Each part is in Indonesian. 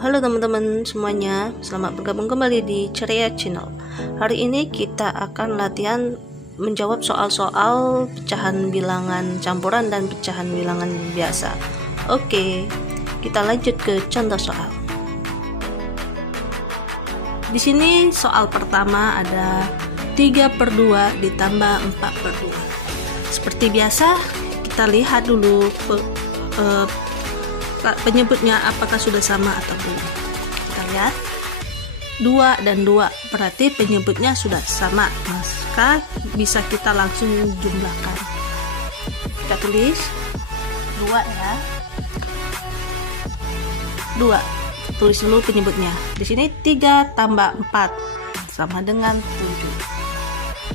Halo teman-teman semuanya, selamat bergabung kembali di Ceria Channel. Hari ini kita akan latihan menjawab soal-soal pecahan bilangan campuran dan pecahan bilangan biasa. Oke, kita lanjut ke contoh soal. Di sini soal pertama ada 3/2 ditambah 4/2. Seperti biasa, kita lihat dulu penyebutnya apakah sudah sama atau belum. Kita lihat 2 dan 2 berarti penyebutnya sudah sama, maka bisa kita langsung jumlahkan. Kita tulis 2 ya, 2, tulis dulu penyebutnya. Di sini 3 tambah 4 sama dengan 7,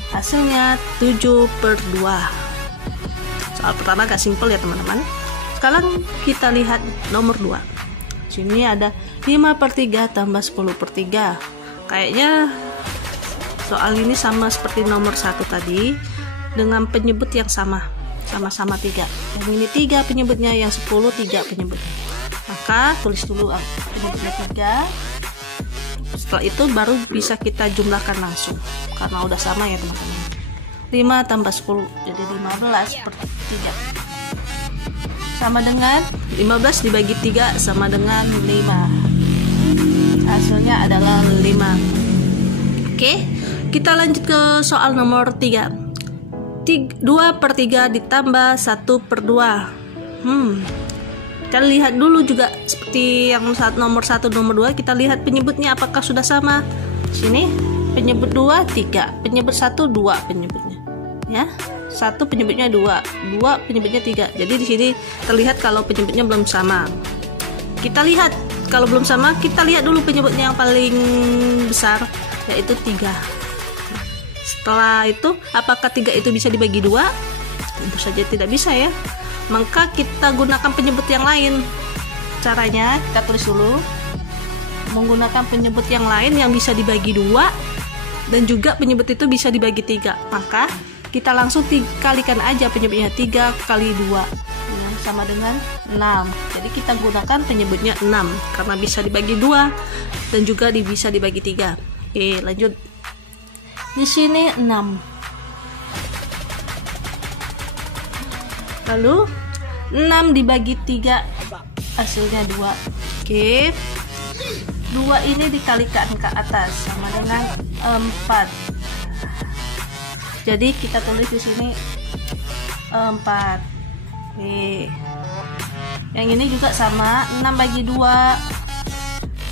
hasilnya 7/2. Soal pertama agak simpel ya teman-teman. Sekarang kita lihat nomor 2. Sini ada 5/3 tambah 10/3. Kayaknya soal ini sama seperti nomor 1 tadi, dengan penyebut yang sama-sama 3. Yang ini 3 penyebutnya, yang 10 3 penyebutnya. Maka tulis dulu penyebutnya 3. Setelah itu baru bisa kita jumlahkan langsung, karena udah sama ya teman-teman. 5 tambah 10 jadi 15/3 sama dengan 15 dibagi 3 sama dengan 5. Hasilnya adalah 5. Oke, kita lanjut ke soal nomor 3. 2/3 ditambah 1/2. Kita lihat dulu juga seperti yang nomor 1 nomor 2, kita lihat penyebutnya apakah sudah sama. Sini penyebut 2 3, penyebut 1 2 penyebutnya. Ya. 1 penyebutnya 2 penyebutnya 3. Jadi di sini terlihat kalau penyebutnya belum sama. Kita lihat kalau belum sama, kita lihat dulu penyebutnya yang paling besar, yaitu 3. Setelah itu, apakah 3 itu bisa dibagi 2? Tentu saja tidak bisa ya. Maka kita gunakan penyebut yang lain. Caranya kita tulis dulu, menggunakan penyebut yang lain yang bisa dibagi 2 dan juga penyebut itu bisa dibagi 3. Maka kita langsung kalikan aja penyebutnya, 3 kali 2 ya, sama dengan 6. Jadi kita gunakan penyebutnya 6 karena bisa dibagi 2 dan juga bisa dibagi 3. Oke, lanjut. Di sini 6. Lalu 6 dibagi 3 hasilnya 2. Oke. 2 ini dikalikan ke atas sama dengan 4. Jadi kita tulis di sini 4. Oke. Yang ini juga sama, 6 bagi 2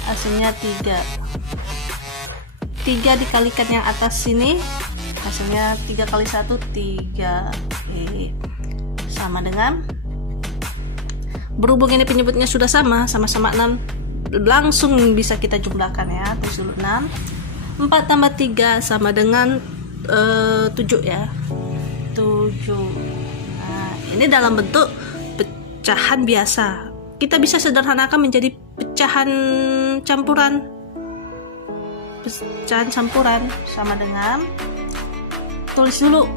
hasilnya 3. 3 dikalikan yang atas sini hasilnya 3 kali 1 3. Oke. Sama dengan, berhubung ini penyebutnya sudah sama-sama 6, langsung bisa kita jumlahkan ya. Tulis dulu 6. 4 tambah 3 sama dengan 7 ya, 7. Nah, ini dalam bentuk pecahan biasa. Kita bisa sederhanakan menjadi pecahan campuran. Pecahan campuran sama dengan, tulis dulu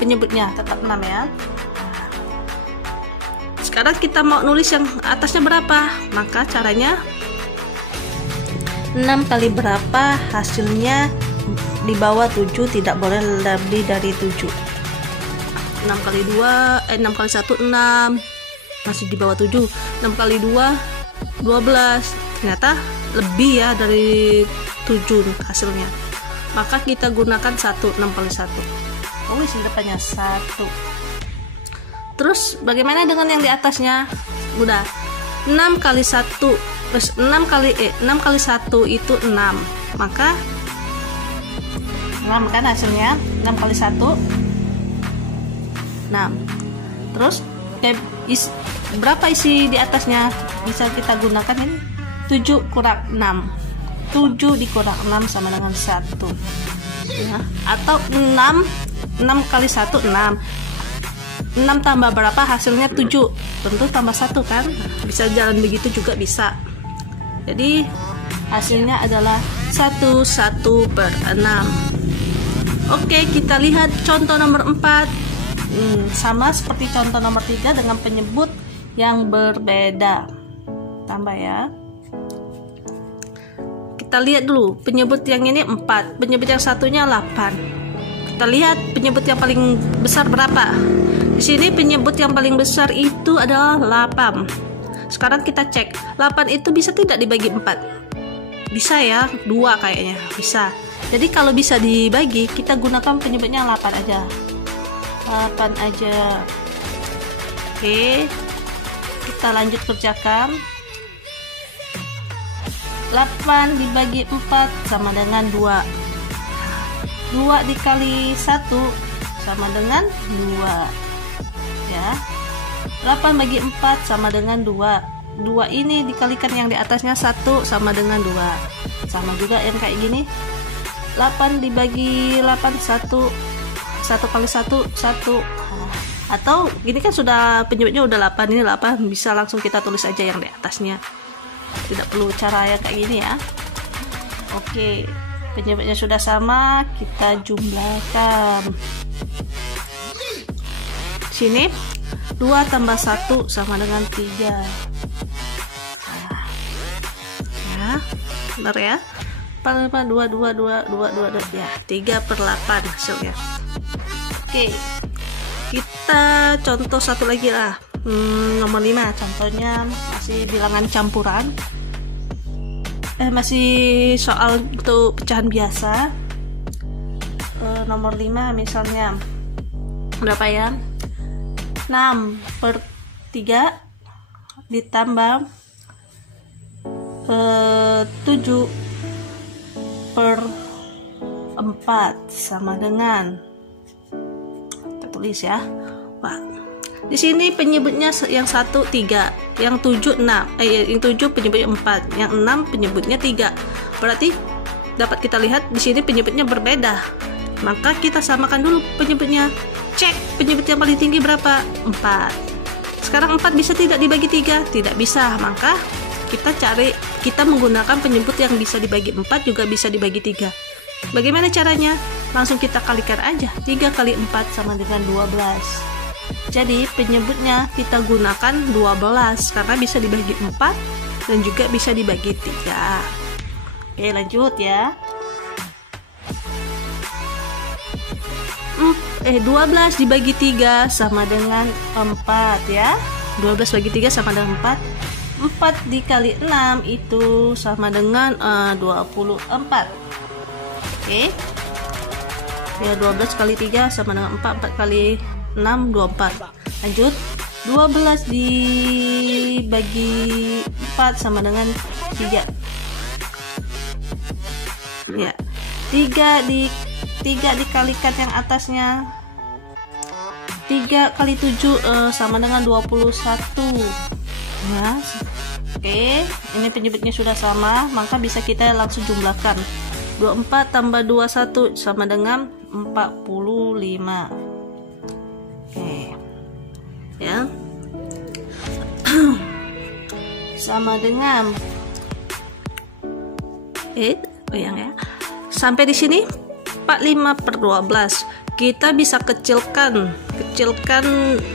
penyebutnya tetap 6 ya. Nah, sekarang kita mau nulis yang atasnya berapa, maka caranya 6 kali berapa hasilnya di bawah 7, tidak boleh lebih dari 7. 6 kali 1 6, masih di bawah 7. 6 kali 2 12, ternyata lebih ya dari 7 hasilnya. Maka kita gunakan 1, 6 kali 1. Tulis di depannya 1. Terus bagaimana dengan yang di atasnya? Mudah. 6 kali 1 plus 6 kali 1 itu 6. Maka 6 kan hasilnya, 6 kali 1 6. Terus berapa isi di atasnya? Bisa kita gunakan ini 7 kurang 6. 7 dikurang 6 sama dengan 1 ya. Atau 6 kali 1 6. 6 tambah berapa hasilnya 7, tentu tambah 1 kan. Bisa jalan begitu juga bisa. Jadi hasilnya adalah 1/6. Oke, kita lihat contoh nomor 4. Sama seperti contoh nomor 3 dengan penyebut yang berbeda. Tambah ya. Kita lihat dulu penyebut yang ini 4, penyebut yang satunya 8. Kita lihat penyebut yang paling besar berapa. Di sini penyebut yang paling besar itu adalah 8. Sekarang kita cek, 8 itu bisa tidak dibagi 4? Bisa ya, 2 kayaknya bisa. Jadi kalau bisa dibagi, kita gunakan penyebutnya 8 aja. 8 aja. Oke, kita lanjut kerjakan. 8 dibagi 4 sama dengan 2. 2 dikali 1 sama dengan 2 ya. 8 bagi 4 sama dengan 2. 2 ini dikalikan yang di atasnya 1 sama dengan 2. Sama juga yang kayak gini. 8 dibagi 8 1 kali 1 1. Atau gini kan sudah penyebutnya udah 8, ini 8, bisa langsung kita tulis aja yang di atasnya. Tidak perlu cara yang kayak gini ya. Oke, penyebutnya sudah sama, kita jumlahkan. Sini 2 tambah 1 sama dengan 3. Ya, benar ya. 2 ya, 3/8 hasilnya. Oke, kita contoh satu lagi lah. Nomor 5, contohnya masih bilangan campuran, masih soal untuk pecahan biasa. Nomor 5 misalnya berapa ya, 6/3 ditambah 7/4 sama dengan, kita tulis ya. Wah, di sini penyebutnya yang 1 3, yang 7 6, yang 7 penyebutnya 4, yang 6 penyebutnya 3. Berarti dapat kita lihat di sini penyebutnya berbeda. Maka kita samakan dulu penyebutnya. Cek penyebut yang paling tinggi berapa? 4. Sekarang 4 bisa tidak dibagi 3? Tidak bisa. Maka kita menggunakan penyebut yang bisa dibagi 4 juga bisa dibagi 3. Bagaimana caranya? Langsung kita kalikan aja. 3 kali 4 sama dengan 12. Jadi penyebutnya kita gunakan 12 karena bisa dibagi 4 dan juga bisa dibagi 3. Oke, lanjut ya. 12 dibagi 3 sama dengan 4 ya. 12 bagi 3 sama dengan 4. 4 dikali 6 itu sama dengan 24. Oke. Ya, 12 kali 3 sama dengan 4. 4 kali 6 24. Lanjut, 12 dibagi 4 sama dengan 3 ya. 3 dikalikan yang atasnya, 3 kali 7 sama dengan 21 ya. Oke, ini penyebutnya sudah sama, maka bisa kita langsung jumlahkan. 24 tambah 21 sama dengan 45. Oke ya. Sama dengan ya. Sampai di sini 45/12. Kita bisa kecilkan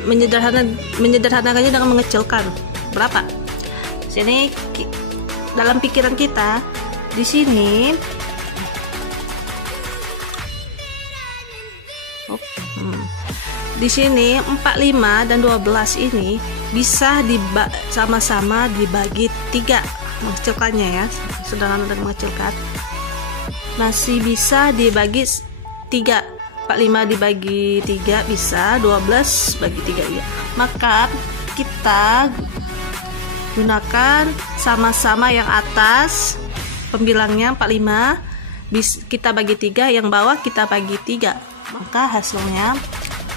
menyederhanakannya dengan mengecilkan. Berapa? Sini dalam pikiran kita di sini di sini 45 dan 12 ini bisa sama-sama dibagi 3. Mengecilkannya ya, sederhana dan mengecilkan. Masih bisa dibagi 3. 45 dibagi 3 bisa, 12 bagi 3 ya. Maka kita gunakan sama-sama yang atas pembilangnya 45, kita bagi 3, yang bawah kita bagi 3. Maka hasilnya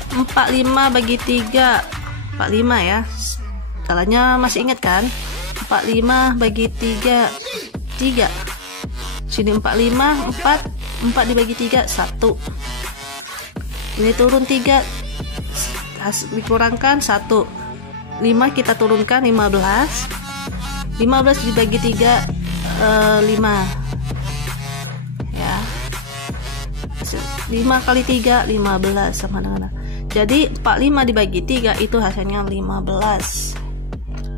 45 bagi 3, 45 ya. Salahnya masih ingat kan? 45 bagi 3, 3. Sini 45, 4 dibagi 3, 1. Ini turun 3, dikurangkan 1. 5 kita turunkan 15. 15 dibagi 3, 5 ya. 5 kali 3, 15 sama dengan. Jadi 45 dibagi 3 itu hasilnya 15.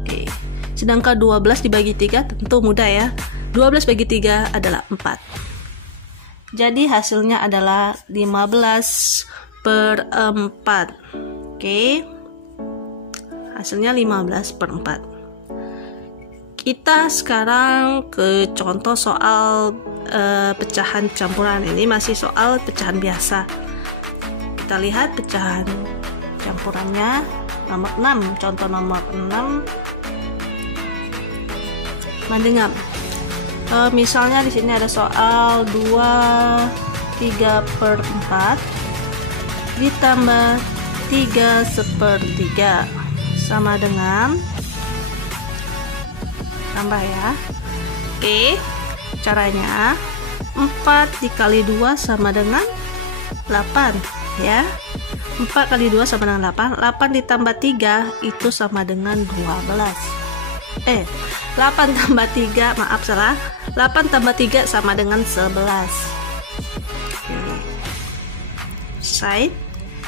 Oke. Sedangkan 12 dibagi 3 tentu mudah ya. 12 bagi 3 adalah 4. Jadi hasilnya adalah 15/4. Oke. Hasilnya 15/4. Kita sekarang ke contoh soal pecahan campuran. Ini masih soal pecahan biasa. Kita lihat pecahan campurannya nomor 6. Contoh nomor 6. Mendengar. Misalnya di sini ada soal 2/3/4 ditambah 3/3 sama dengan, tambah ya. Oke, caranya 4 dikali 2 sama dengan 8 ya. 4 kali 2 sama dengan 8. 8 ditambah 3 itu sama dengan 12. 8 tambah 3, maaf salah. 8 tambah 3 sama dengan 11. Oke. Selesai.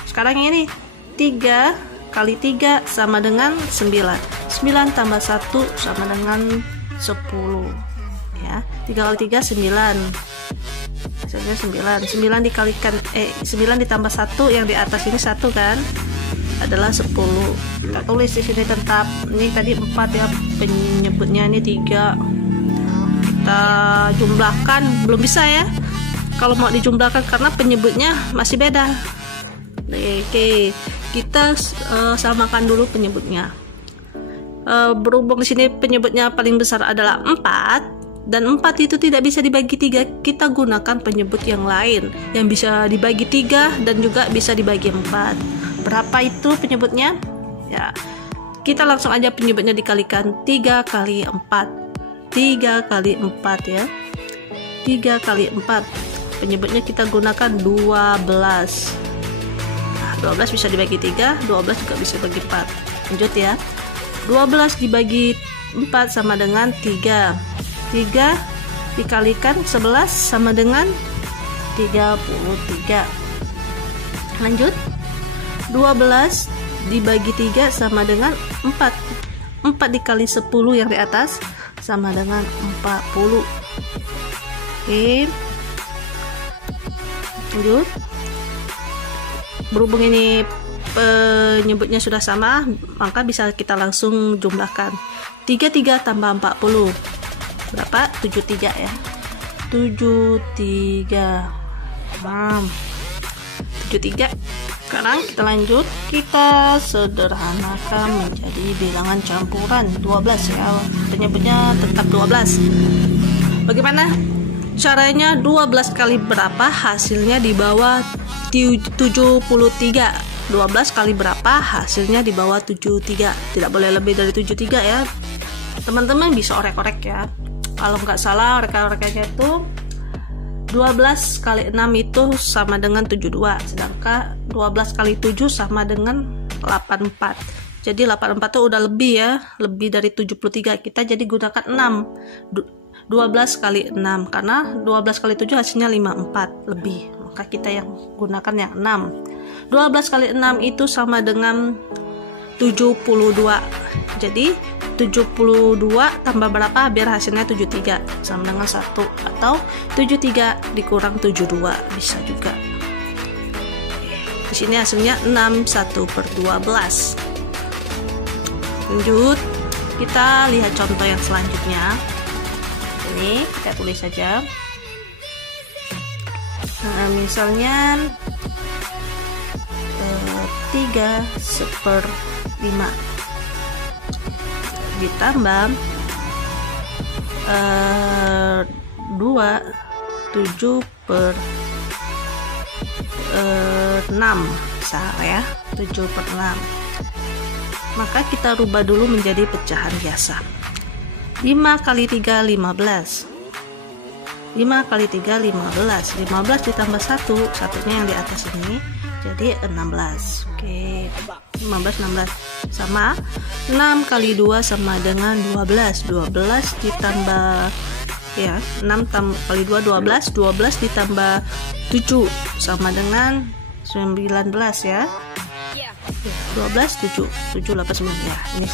Sekarang ini 3 kali 3 sama dengan 9. 9 tambah 1 sama dengan 10 ya. 3 kali 3 9. Hasilnya 9. 9 dikalikan 9 ditambah 1 yang di atas ini 1 kan, adalah 10. Kita tulis di sini tetap. Ini tadi 4 ya, penyebutnya ini 3. Kita jumlahkan, belum bisa ya kalau mau dijumlahkan karena penyebutnya masih beda. Oke, kita samakan dulu penyebutnya. Berhubung di sini penyebutnya paling besar adalah 4 dan 4 itu tidak bisa dibagi 3, kita gunakan penyebut yang lain yang bisa dibagi 3 dan juga bisa dibagi 4. Berapa itu penyebutnya? Ya, kita langsung aja penyebutnya dikalikan 3 kali 4. 3 kali 4 ya. 3 kali 4. Penyebutnya kita gunakan 12. Nah, 12 bisa dibagi 3, 12 juga bisa bagi 4. Lanjut ya. 12 dibagi 4 sama dengan 3. 3 dikalikan 11 sama dengan 33. Lanjut. 12 dibagi 3 sama dengan 4. 4 dikali 10 yang di atas sama dengan 40. Oke. Lanjut. Berhubung ini penyebutnya sudah sama, maka bisa kita langsung jumlahkan. 33 tambah 40 berapa? 73 ya. 73. 73. Sekarang kita lanjut, kita sederhanakan menjadi bilangan campuran 12 ya. Penyebutnya tetap 12. Bagaimana caranya? 12 kali berapa hasilnya di bawah 73. 12 kali berapa hasilnya di bawah 73. Tidak boleh lebih dari 73 ya. Teman-teman bisa orek-orek ya. Kalau nggak salah orek-orekannya itu 12 kali 6 itu sama dengan 72, sedangkan 12 kali 7 sama dengan 84. Jadi 84 itu udah lebih ya, lebih dari 73. Kita jadi gunakan 6. 12 kali 6 karena 12 kali 7 hasilnya 54 lebih. Maka kita yang gunakan yang 6. 12 kali 6 itu sama dengan 72. Jadi 72 tambah berapa biar hasilnya 73 sama dengan 1, atau 73 dikurang 72 bisa juga. Di sini hasilnya 61/12. Lanjut, kita lihat contoh yang selanjutnya. Ini kita tulis saja. Nah, misalnya 3/5 ditambah 7/6 besar ya, 7/6. Maka kita rubah dulu menjadi pecahan biasa. 5 kali 3 15. 5 kali 3 15. 15 ditambah 1, satunya yang di atas ini jadi 16. Oke, 15 16 sama 6 kali 2 sama dengan 12. 12 ditambah ya, 6 kali 2 12. 12 ditambah 7 sama dengan 19 ya. 12 7 7 8 9 ya. Ini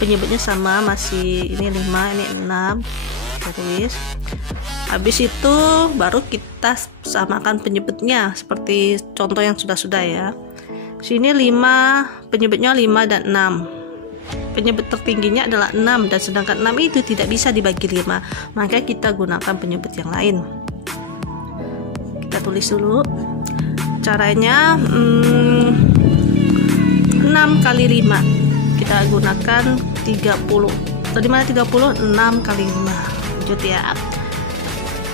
penyebutnya sama, masih ini 5, ini 6. kita tulis. Habis itu baru kita samakan penyebutnya seperti contoh yang sudah ya. Sini 5, penyebutnya 5 dan 6. Penyebut tertingginya adalah 6 dan sedangkan 6 itu tidak bisa dibagi 5, maka kita gunakan penyebut yang lain. Kita tulis dulu caranya. 6 kali 5 kita gunakan 30. Tadi mana 30? 6 kali 5. Lanjut ya.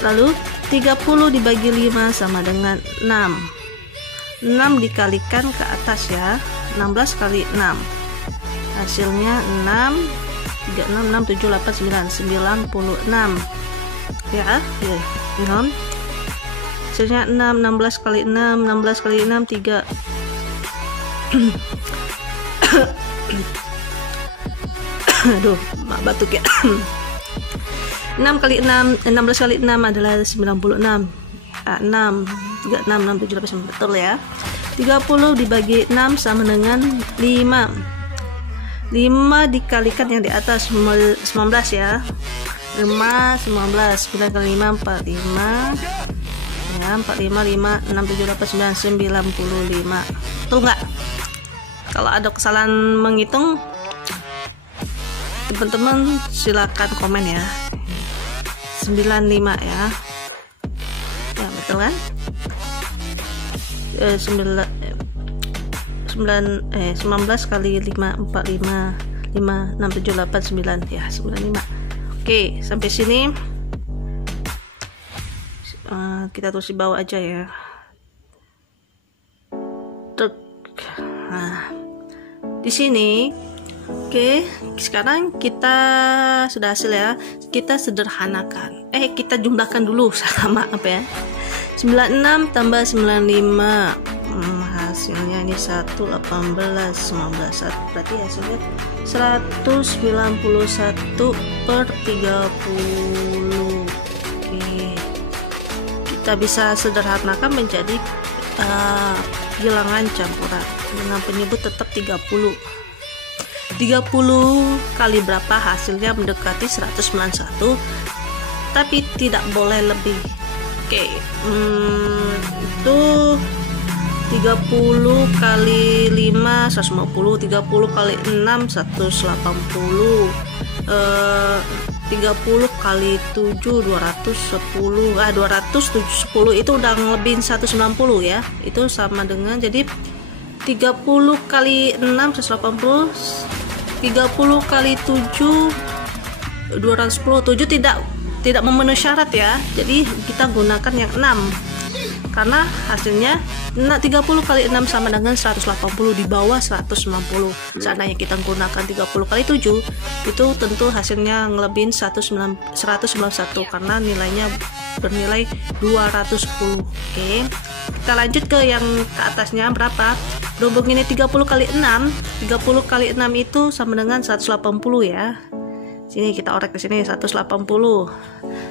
Lalu 30 dibagi 5 sama dengan 6. 6 dikalikan ke atas ya. 16 kali 6. Hasilnya 6, 36, 6, 7, 8, 9, 96. Ya, hasilnya 6, 16 kali 6, 16 kali 6, 3. Aduh, batuk ya. 6 kali 6, 16 kali 6 adalah 96. 6, 36, 6, 7, 8, 9. Betul ya. 30 dibagi 6 sama dengan 5. 5 dikalikan yang di atas 19 ya. 5, 19. 9 kali 5, 45. Ya, 45, 5, 6, 7, 8, 9, 95. Betul nggak? Kalau ada kesalahan menghitung, teman-teman silakan komen ya. 95 ya. Ya, betul kan? 19 kali 5, 45, 5, 6, 7, 8, 9 ya, 95. Oke, sampai sini kita tulis di bawah aja ya. Nah, di sini oke, sekarang kita sudah hasil ya. Kita sederhanakan. Kita jumlahkan dulu sama apa ya? 96 tambah 95. Hasilnya ini 1, 18, 19. Berarti hasilnya 191 per 30. Oke. Kita bisa sederhanakan menjadi bilangan campuran dengan penyebut tetap 30. 30 kali berapa hasilnya mendekati 191, tapi tidak boleh lebih. Oke, itu 30 kali 5 150, 30 kali 6 180, 30 kali 7 210, 210 itu udah ngelebihin 190 ya. Itu sama dengan, jadi 30 kali 6 180, 30 kali 7 210. 7 tidak memenuhi syarat ya. Jadi kita gunakan yang 6. Karena hasilnya 30 kali 6 sama dengan 180, di bawah 190. Seandainya kita gunakan 30 kali 7, itu tentu hasilnya ngelebihin 191 karena nilainya bernilai 210. Oke. Kita lanjut ke yang ke atasnya berapa? Berhubung ini 30 kali 6, 30 kali 6 itu sama dengan 180 ya. Sini kita orek ke sini 180.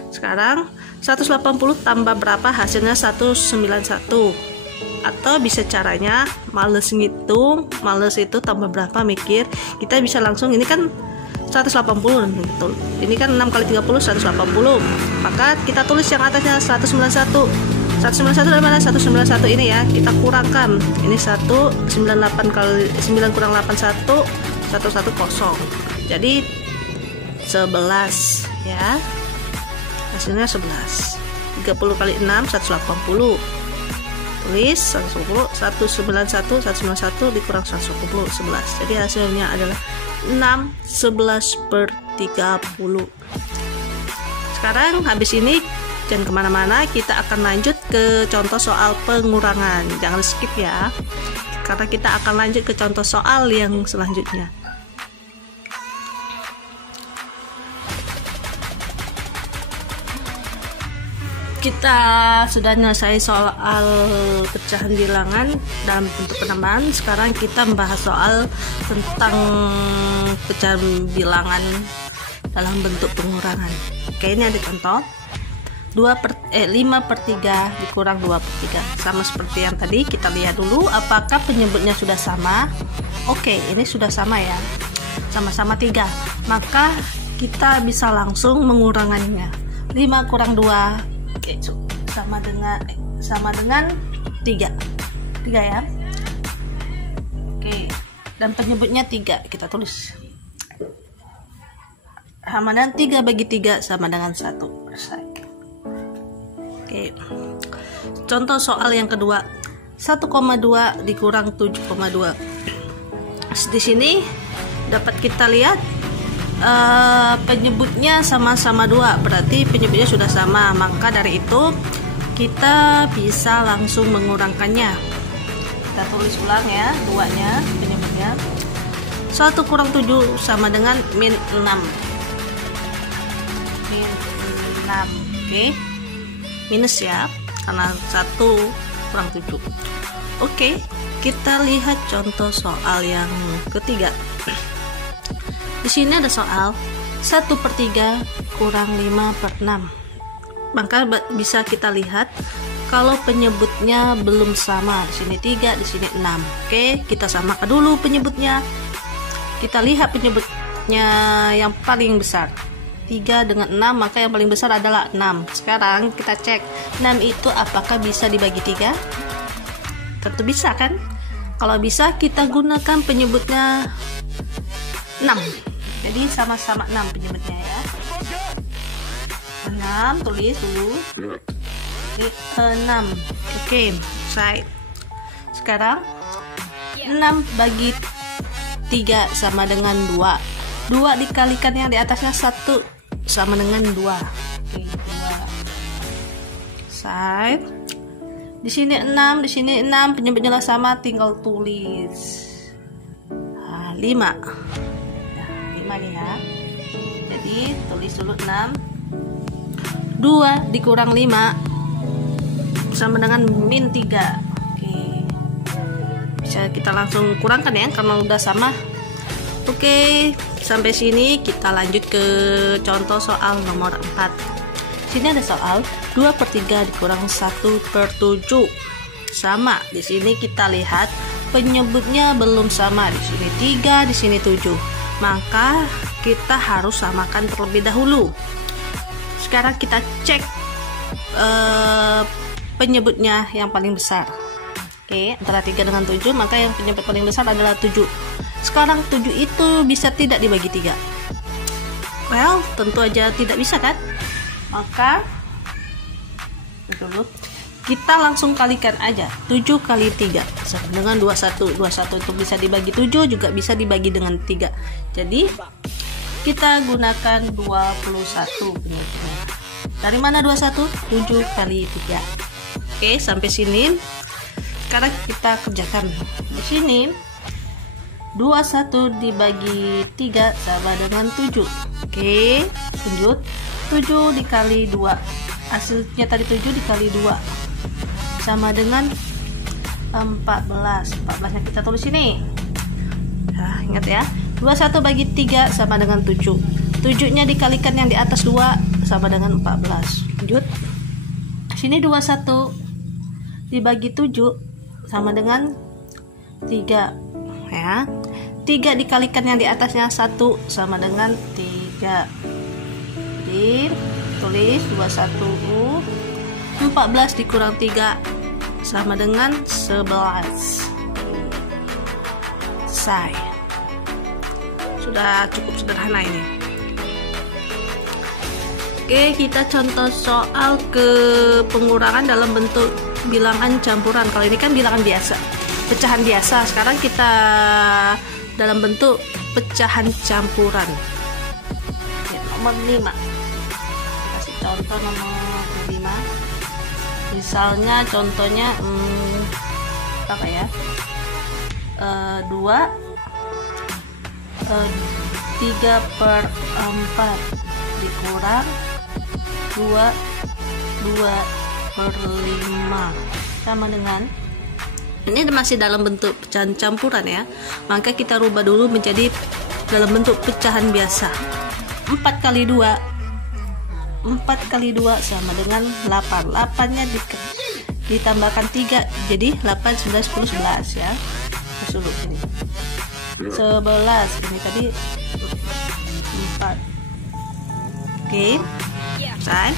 Sekarang 180 tambah berapa? Hasilnya 191. Atau bisa caranya males ngitung, males itu tambah berapa mikir, kita bisa langsung, ini kan 180 betul. Ini kan 6 kali 30 180. Maka kita tulis yang atasnya 191. 191 dari mana? 191 ini ya, kita kurangkan. Ini 198 kali 9 kurang 81 110. Jadi 11 ya. Hasilnya 11. 30 kali 6 180. Tulis 110, 191 191 dikurang 110 11. Jadi hasilnya adalah 6 11 per 30. Sekarang habis ini jangan kemana-mana, kita akan lanjut ke contoh soal pengurangan. Jangan skip ya, karena kita akan lanjut ke contoh soal yang selanjutnya. Kita sudah selesai soal pecahan bilangan dalam bentuk penambahan. Sekarang kita membahas soal tentang pecahan bilangan dalam bentuk pengurangan. Oke, ini ada contoh 5/3 dikurang 2/3. Sama seperti yang tadi, kita lihat dulu apakah penyebutnya sudah sama. Oke, ini sudah sama ya, sama-sama 3. Maka kita bisa langsung mengurangannya. 5 kurang 2 sama dengan 3 ya. Oke, dan penyebutnya 3 kita tulis. Sama dengan 3 bagi 3 sama dengan 1. Oke. Contoh soal yang kedua. 1,2 dikurang 7,2. Di sini dapat kita lihat penyebutnya sama-sama 2, berarti penyebutnya sudah sama. Maka dari itu kita bisa langsung mengurangkannya. Kita tulis ulang ya, 2-nya penyebutnya. 1 kurang 7 sama dengan min 6. Min 6. Oke. Minus ya, karena 1 kurang 7. Oke, kita lihat contoh soal yang ketiga. Di sini ada soal 1/3 kurang 5/6. Maka bisa kita lihat kalau penyebutnya belum sama. Di sini 3, di sini 6. Oke, kita samakan dulu penyebutnya. Kita lihat penyebutnya yang paling besar. 3 dengan 6, maka yang paling besar adalah 6. Sekarang kita cek 6 itu apakah bisa dibagi 3? Tentu bisa kan? Kalau bisa kita gunakan penyebutnya 6. Jadi sama-sama 6 penyebutnya ya. 6 tulis dulu. 6. Oke, selesai. Sekarang 6 bagi 3 sama dengan 2. 2 dikalikan yang di atasnya 1 sama dengan 2. Oke, 2. Selesai. Di sini 6, di sini 6, penyebutnya sama, tinggal tulis 5. Nah, 5 nih ya. Jadi tulis dulu 6. 2 dikurang 5 sama dengan min 3. Oke. Bisa kita langsung kurangkan ya karena udah sama. Oke, sampai sini kita lanjut ke contoh soal nomor 4. Sini ada soal 2/3 dikurang 1/7. Sama. Di sini kita lihat penyebutnya belum sama. Di sini 3, di sini 7. Maka kita harus samakan terlebih dahulu. Sekarang kita cek penyebutnya yang paling besar. Oke, antara 3 dengan 7, maka yang penyebut paling besar adalah 7. Sekarang 7 itu bisa tidak dibagi 3? Well, tentu aja tidak bisa kan? Maka dulu kita langsung kalikan aja. 7 kali 3 sama dengan 21. 21 itu bisa dibagi 7, juga bisa dibagi dengan 3. Jadi kita gunakan 21 penyebutnya. Dari mana 21? 7 kali 3. Oke, sampai sini. Sekarang kita kerjakan. Di sini 21 dibagi 3 sama dengan 7. Oke, lanjut. 7 dikali 2. Hasilnya tadi 7 dikali 2 sama dengan 14. 14-nya kita tulis sini. Nah, ingat ya. 21 bagi 3 sama dengan 7. 7-nya dikalikan yang di atas 2 sama dengan 14. Lanjut. Sini 21 dibagi 7 sama dengan 3. Ya. 3 dikalikan yang di atasnya 1 sama dengan 3. Jadi tulis 21. 14 dikurang 3 sama dengan 11. Selesai. Sudah cukup sederhana ini. Oke, kita contoh soal ke pengurangan dalam bentuk bilangan campuran. Kalau ini kan bilangan biasa, pecahan biasa. Sekarang kita dalam bentuk pecahan campuran. Ya, nomor 5. Kasih contoh nomor 5. Misalnya contohnya apa ya? 2 3/4 dikurang 2/5 sama dengan, ini masih dalam bentuk pecahan campuran ya, maka kita rubah dulu menjadi dalam bentuk pecahan biasa. 4 kali 2 sama dengan 8. 8-nya ditambahkan 3 jadi 8, 9, 10, 11 ya. Dulu ini 11, ini tadi 4. Oke, selesai.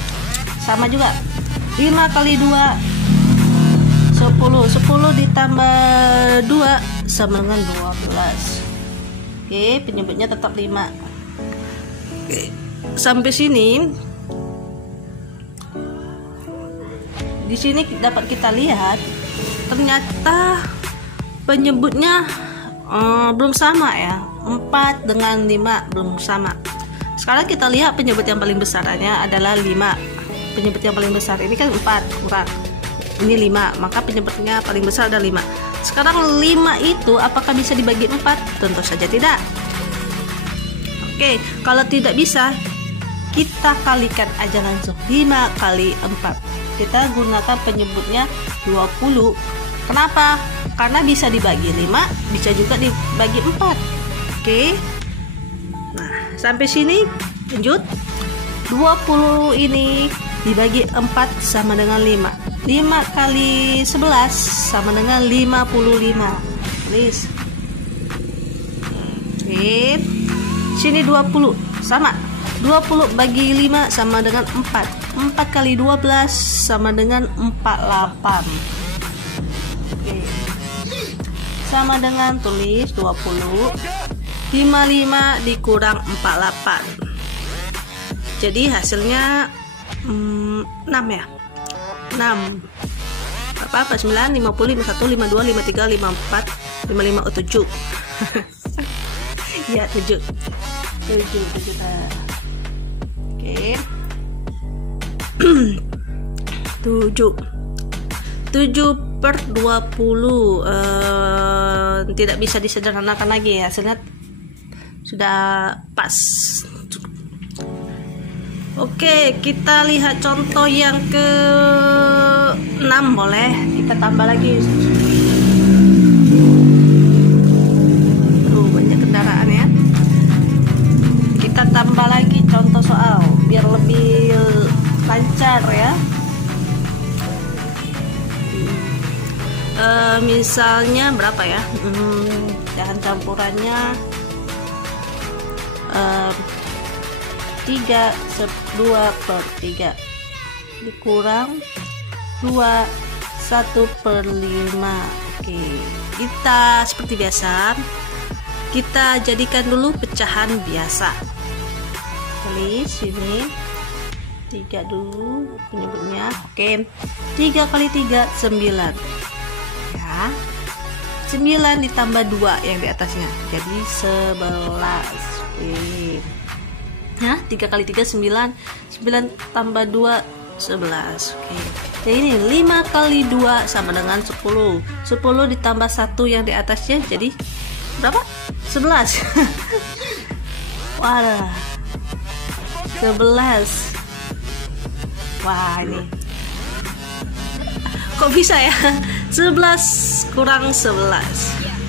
Sama juga 5 kali 2 10. 10 ditambah 2 sama dengan 12. Oke, penyebutnya tetap 5. Oke, sampai sini. Di sini dapat kita lihat ternyata penyebutnya belum sama ya. 4 dengan 5 belum sama. Sekarang kita lihat penyebut yang paling besarnya adalah 5. Penyebut yang paling besar ini kan 4 kurang. Ini 5, maka penyebutnya paling besar ada 5. Sekarang 5 itu apakah bisa dibagi 4? Tentu saja tidak. Oke, kalau tidak bisa, kita kalikan aja langsung. 5 kali 4. Kita gunakan penyebutnya 20. Kenapa? Karena bisa dibagi 5, bisa juga dibagi 4. Oke. Nah, sampai sini lanjut. 20 ini dibagi 4 sama dengan 5. 5 kali 11 sama dengan 55. Tulis. Oke. Sini 20 sama. 20 bagi 5 sama dengan 4. 4 kali 12 sama dengan 48. Oke. Sama dengan tulis 20. 55 dikurang 48. Jadi hasilnya 6 ya. 6 apa 9, 50, 51, 52, 53, 54, 55, 7. Ya 7. 7. Oke. 7 per 20 tidak bisa disederhanakan lagi ya, hasilnya sudah pas. Oke, kita lihat contoh yang ke-6 boleh kita tambah lagi. Banyak kendaraan ya. Kita tambah lagi contoh soal biar lebih lancar ya. Misalnya berapa ya? Jangan campurannya 3 2 per 3 dikurang 2 1 per 5. Oke, kita seperti biasa kita jadikan dulu pecahan biasa. Tulis sini 3 dulu penyebutnya. Oke, 3 kali 3 9 ya. 9 ditambah 2 yang di atasnya jadi 11. Oke. Nah, 3 kali 3 9. 9 tambah 2 11. Oke. Jadi ini 5 kali 2 sama dengan 10. 10 ditambah 1 yang di atasnya jadi berapa? 11. Wah. 11. Wah, ini. Kok bisa ya? 11 kurang 11.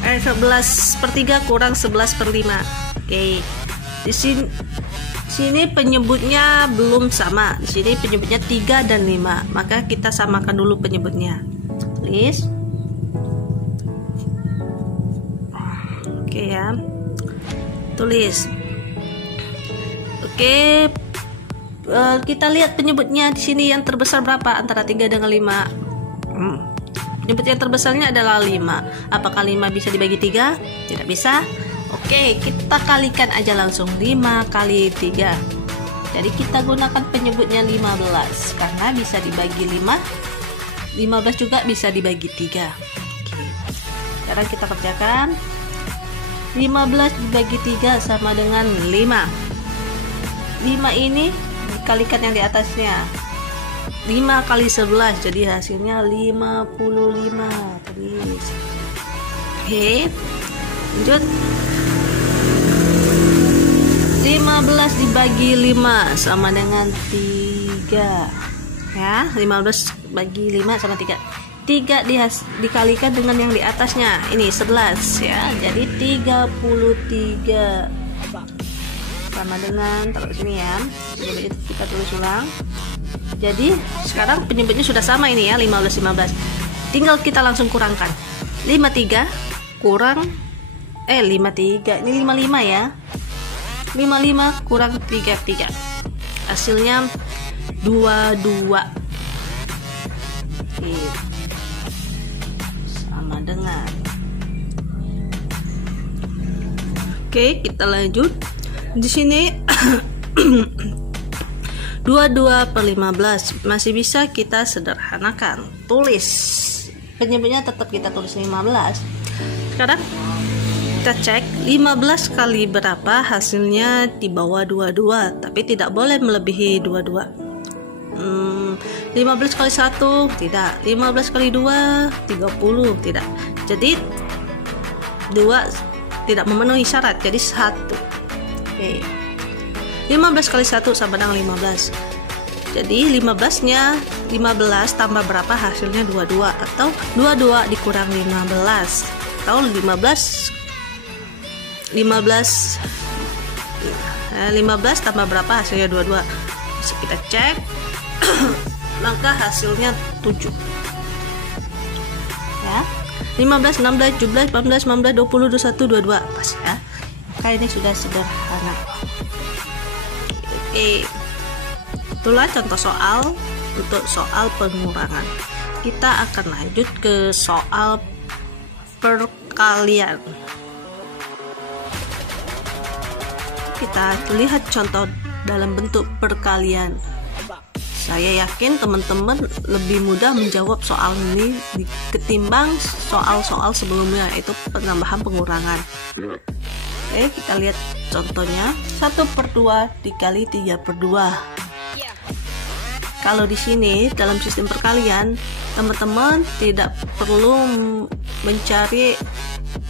11 per 3 kurang 11 per 5. Oke. Di sini penyebutnya belum sama. Di sini penyebutnya 3 dan 5. Maka kita samakan dulu penyebutnya. Tulis. Oke ya. Tulis. Oke. Kita lihat penyebutnya di sini yang terbesar berapa antara 3 dengan 5. Penyebut yang terbesarnya adalah 5. Apakah 5 bisa dibagi 3? Tidak bisa. Oke, kita kalikan aja langsung 5 kali 3. Jadi kita gunakan penyebutnya 15 karena bisa dibagi 5. 15 juga bisa dibagi 3. Oke. Sekarang kita kerjakan. 15 dibagi 3 sama dengan 5. 5 ini dikalikan yang di atasnya. 5 kali 11 jadi hasilnya 55. Tulis. Oke. Lanjut. 15 dibagi 5 sama dengan 3 ya. 15 bagi 5 sama 3. 3 dikalikan dengan yang di atasnya ini 11 ya, jadi 33 sama dengan, taruh sini ya, kita tulis ulang. Jadi sekarang penyebutnya sudah sama ini ya, 15 tinggal kita langsung kurangkan. 53 kurang 53 ini 55 ya. 55 kurang 33 hasilnya hasilnya 22. Sama dengan. Oke, kita lanjut. Di sini 22/15 masih bisa kita sederhanakan. Tulis penyebutnya, tetap kita tulis 15. Sekarang kita cek 15 kali berapa, hasilnya di bawah 22, tapi tidak boleh melebihi 22. 15 kali 1 tidak, 15 kali 2 30 tidak. Jadi 2 tidak memenuhi syarat, jadi 1. Oke. 15 kali 1 sama dengan 15. Jadi 15-nya 15 tambah berapa, hasilnya 22, atau 22 dikurang 15, atau 15 tambah berapa, hasilnya 22. Bisa kita cek. Maka hasilnya 7 ya. 15, 16, 17, 18, 19, 20, 21, 22 pas ya. Maka ini sudah sederhana. Oke, itulah contoh soal untuk soal pengurangan. Kita akan lanjut ke soal perkalian. Kita lihat contoh dalam bentuk perkalian. Saya yakin teman-teman lebih mudah menjawab soal ini ketimbang soal-soal sebelumnya, yaitu penambahan pengurangan. Oke, kita lihat contohnya. 1/2 dikali 3/2. Kalau di sini dalam sistem perkalian, teman-teman tidak perlu mencari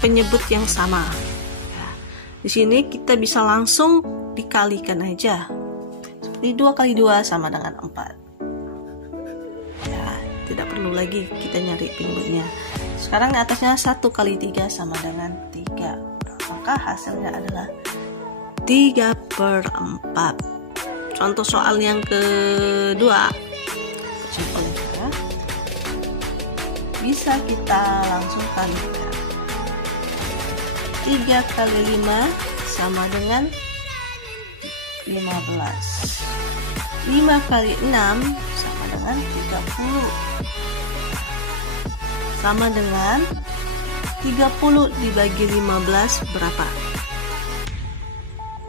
penyebut yang sama. Di sini kita bisa langsung dikalikan aja. 2 kali 2 sama dengan 4 ya, tidak perlu lagi kita nyari penyebutnya. Sekarang atasnya 1 kali 3 sama dengan 3, maka hasilnya adalah 3/4. Contoh soal yang kedua, simpel ya, bisa kita langsung kalikan. 3 kali 5 sama dengan 15. 5 kali 6 sama dengan 30. Sama dengan 30 dibagi 15 berapa?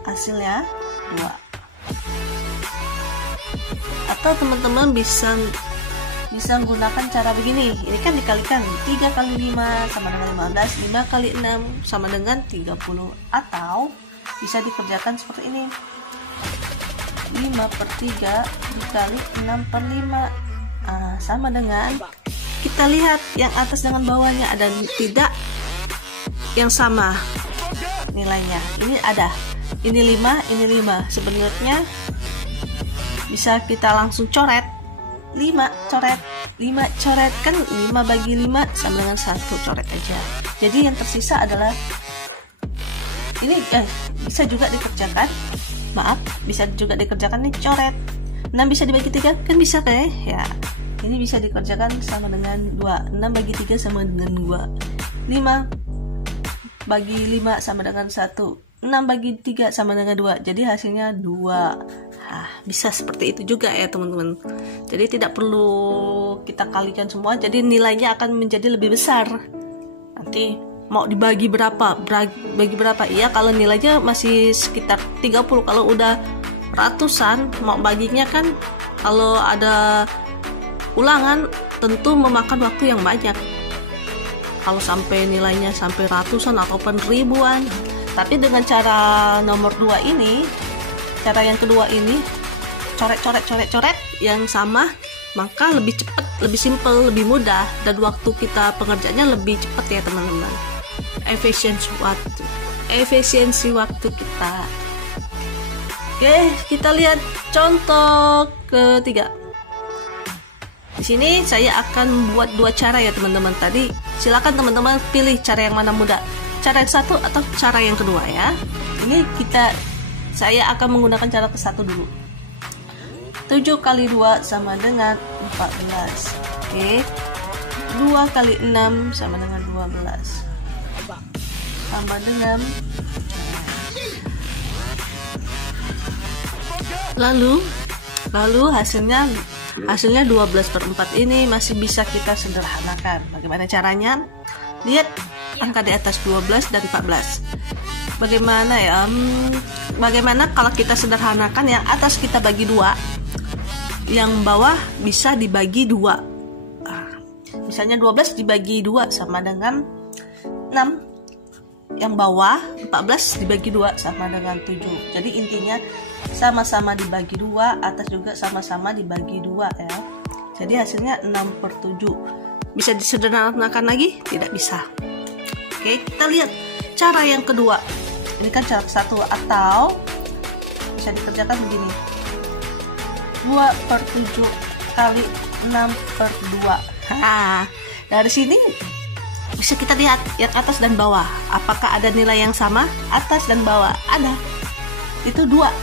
Hasilnya 2. Atau teman-teman bisa menggunakan cara begini. Ini kan dikalikan 3 kali 5 sama dengan 15, 5 kali 6 sama dengan 30. Atau bisa dikerjakan seperti ini. 5/3 dikali 6/5 sama dengan, kita lihat yang atas dengan bawahnya ada tidak yang sama nilainya. Ini ada, ini 5, ini 5. Sebenarnya bisa kita langsung coret 5 coret 5 coret, kan 5 bagi 5 sama dengan 1, coret aja. Jadi yang tersisa adalah ini. Bisa juga dikerjakan, bisa juga dikerjakan nih, coret 6 bisa dibagi 3, kan bisa kayak ya. Ini bisa dikerjakan sama dengan 2, 6 bagi 3 sama dengan 2, 5 bagi 5 sama dengan 1, 6 bagi 3 sama dengan 2, jadi hasilnya 2. Bisa seperti itu juga ya teman-teman. Jadi tidak perlu kita kalikan semua, jadi nilainya akan menjadi lebih besar. Nanti mau dibagi berapa, bagi berapa, iya kalau nilainya masih sekitar 30. Kalau udah ratusan, mau baginya kan kalau ada ulangan tentu memakan waktu yang banyak. Kalau sampai nilainya sampai ratusan ataupun ribuan. Tapi dengan cara nomor 2 ini, cara yang kedua ini, coret yang sama, maka lebih cepat, lebih simpel, lebih mudah, dan waktu kita pengerjaannya lebih cepat ya teman-teman. Efisiensi waktu kita. Oke, kita lihat contoh ketiga. Di sini saya akan buat 2 cara ya teman-teman. Tadi silakan teman-teman pilih cara yang mana mudah, cara yang satu atau cara yang kedua ya. Ini saya akan menggunakan cara ke-1 dulu. 7 kali 2 sama dengan 14. Oke. 2 kali 6 sama dengan 12. Sama dengan, lalu Lalu hasilnya 12/4 ini masih bisa kita sederhanakan. Bagaimana caranya? Lihat angka di atas 12 dan 14. Bagaimana ya? Bagaimana kalau kita sederhanakan, yang atas kita bagi 2, yang bawah bisa dibagi 2. Misalnya 12 dibagi 2 sama dengan 6. Yang bawah 14 dibagi 2 sama dengan 7. Jadi intinya sama-sama dibagi 2, atas juga sama-sama dibagi 2 ya. Jadi hasilnya 6/7. Bisa disederhanakan lagi? Tidak bisa. Oke, kita lihat cara yang kedua. Ini kan cara satu, atau bisa dikerjakan begini. 2/7 kali 6/2. Dari sini bisa kita lihat yang atas dan bawah. Apakah ada nilai yang sama? Atas dan bawah ada. Itu 2.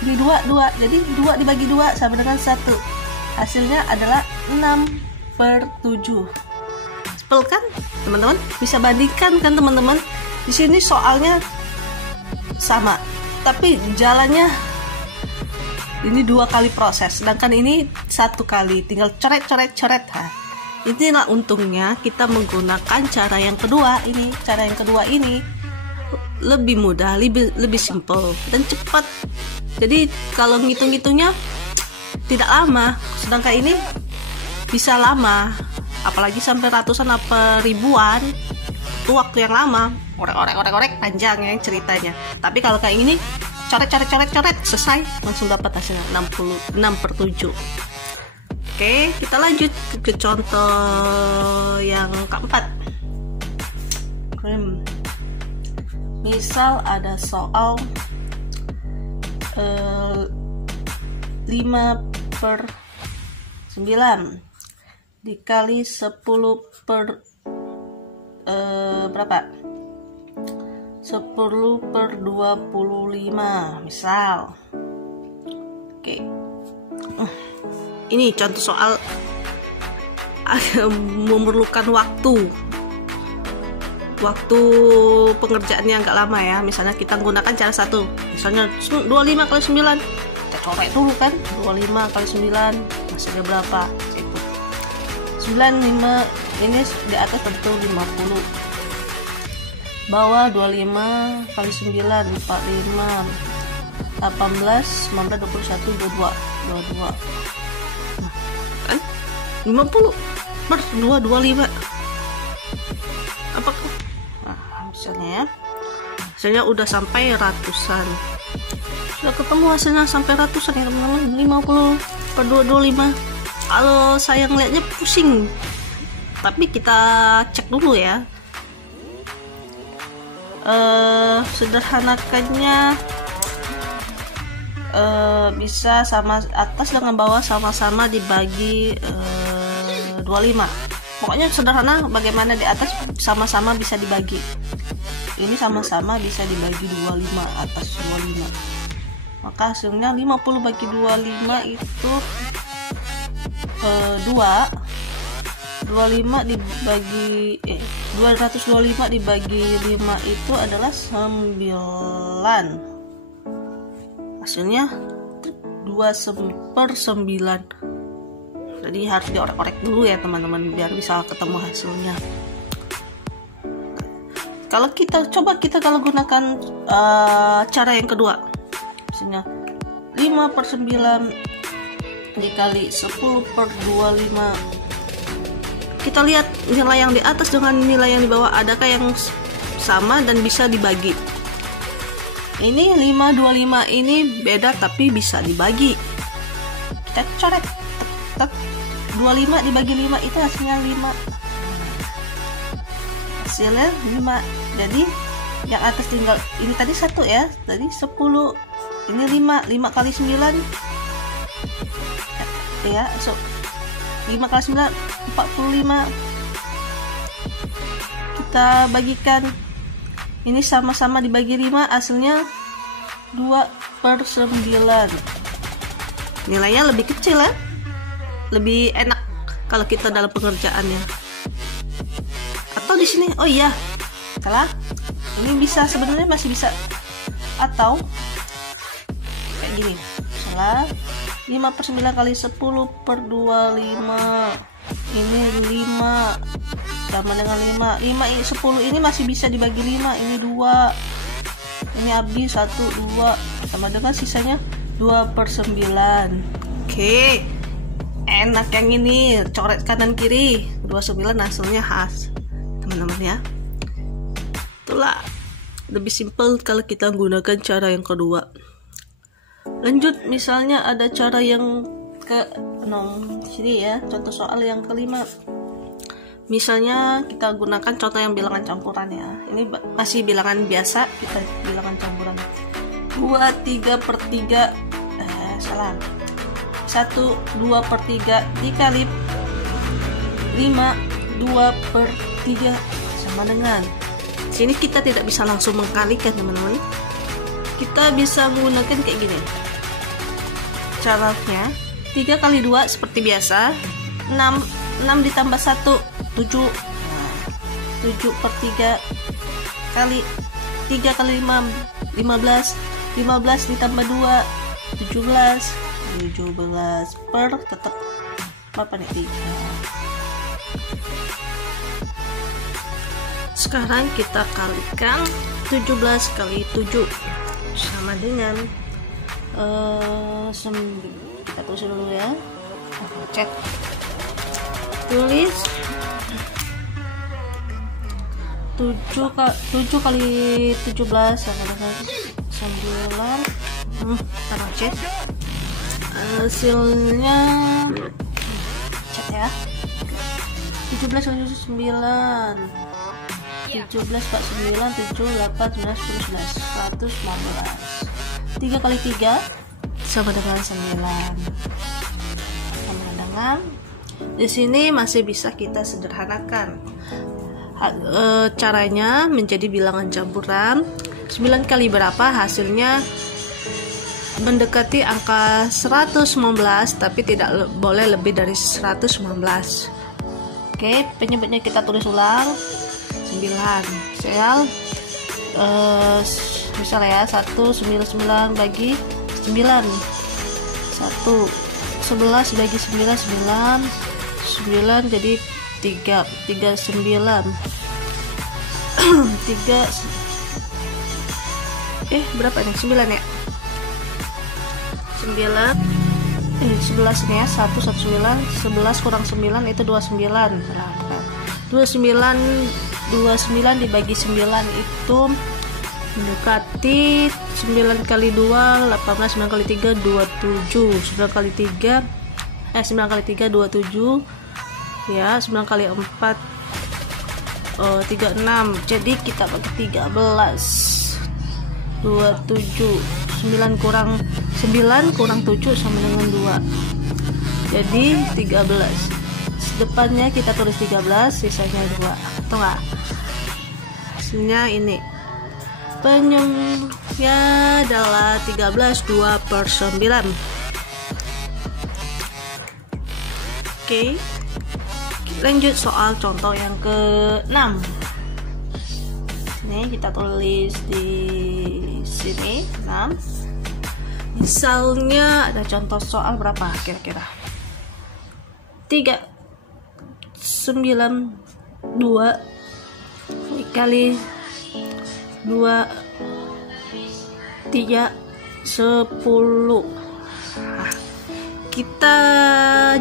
Di 2. Jadi 2 dibagi 2 sama dengan 1. Hasilnya adalah 6/7. Simpel kan, teman-teman? Bisa bandingkan kan, teman-teman? Di sini soalnya sama, tapi jalannya ini 2 kali proses, sedangkan ini 1 kali, tinggal coret. Inilah untungnya kita menggunakan cara yang kedua ini. Cara yang kedua ini lebih mudah, lebih simple dan cepat. Jadi kalau ngitung-ngitungnya tidak lama, sedangkan ini bisa lama, apalagi sampai ratusan apa ribuan. Itu waktu yang lama, orek panjang ya ceritanya. Tapi kalau kayak ini coret, selesai, langsung dapat hasilnya 6/7. Oke, kita lanjut ke contoh yang keempat. Misal ada soal 5/9 dikali 10 per berapa? 10/25 misal. Oke. Ini contoh soal memerlukan waktu pengerjaannya agak lama ya. Misalnya kita menggunakan cara satu, misalnya 25 kali 9, kita coret dulu kan. 25 kali 9 hasilnya berapa? 95, ini di atas tentu 50, bawah 25 kali 9 45, 18, 19, 21, 22 kan 50 per 2, 25. Apakah hasilnya udah sampai ratusan, sudah ketemu hasilnya sampai ratusan ya teman-teman. 50 per 2, 25. Kalau saya ngeliatnya pusing, tapi kita cek dulu ya. Sederhanakannya bisa sama atas dengan bawah sama-sama dibagi 25. Pokoknya sederhana, bagaimana di atas sama-sama bisa dibagi. Ini sama-sama bisa dibagi 25, atas 25. Maka hasilnya 50 bagi 25 itu 25 dibagi 225 dibagi 5 itu adalah 9. Hasilnya 2/9. Jadi harus diorek-orek dulu ya teman-teman, biar bisa ketemu hasilnya. Kalau kita gunakan cara yang kedua, misalnya 5/9 dikali 10/25. Kita lihat nilai yang di atas dengan nilai yang di bawah, adakah yang sama dan bisa dibagi. Ini 5/25 ini beda tapi bisa dibagi. Kita coret. 25 dibagi 5 itu hasilnya 5. Hasilnya 5. Jadi yang atas tinggal, ini tadi 1 ya, tadi 10. Ini 5 kali 9 ya, 5 kali 9 45. Kita bagikan, ini sama-sama dibagi 5, hasilnya 2/9. Nilainya lebih kecil ya, lebih enak kalau kita dalam pengerjaannya. Atau di sini, oh iya, salah. Ini bisa, sebenarnya masih bisa. Atau kayak gini, salah. 5/9 kali 10/2 5. Ini 5 sama dengan 5. 10 ini masih bisa dibagi 5. Ini 2. Ini habis 1 2 sama dengan sisanya 2/9. Oke. Enak yang ini, coret kanan kiri. 29 hasilnya khas. Teman-teman ya. Itulah lebih simpel kalau kita gunakan cara yang kedua. Lanjut, misalnya ada cara yang sini ya, contoh soal yang kelima. Misalnya kita gunakan contoh yang bilangan campuran ya. Ini masih bilangan biasa, kita bilangan campuran. 2 3/3 salah. 1 2/3 dikali 5 2/3 sama dengan. Sini kita tidak bisa langsung mengkalikan teman-teman. Kita bisa menggunakan kayak gini. Caranya 3 kali 2 seperti biasa. 6 ditambah 1 7. 7/3 kali 3 kali 5 15. 15 ditambah 2 17 per tetap berapa nih 3. Sekarang kita kalikan 17 kali 7 sama dengan kita tulis dulu ya, cek tulis 7 kali 17 sama dengan 9. Taruh cek hasilnya, cek ya, 17 kali 9 17 Pak 9 7 8 9 10 11 115. 3 kali 3 sama dengan 9 sama dengan. Di sini masih bisa kita sederhanakan caranya menjadi bilangan campuran. 9 kali berapa hasilnya mendekati angka 119, tapi tidak boleh lebih dari 119. Oke, penyebutnya kita tulis ulang. 9 sel misalnya ya, 1 9 bagi 9 1 11 bagi 9 9 jadi 3 9 berapa nih 9 ya, 9 11 nih ya, 1 9 11 kurang 9 itu 29. 29 dibagi 9 itu mendekati 9 kali 2 18, 9 kali 3 27, 9 kali 3 27 ya, 9 kali 4 36, jadi kita bagi 13 27, 9 kurang 7 sama dengan 2 jadi 13. Depannya kita tulis 13, sisanya 2 atau enggak, hasilnya ini penyebutnya adalah 13 2/9. Oke, lanjut soal contoh yang ke-6. Ini kita tulis di sini 6. Misalnya ada contoh soal berapa kira-kira? 3 9 2 dikali 2 3 10. Kita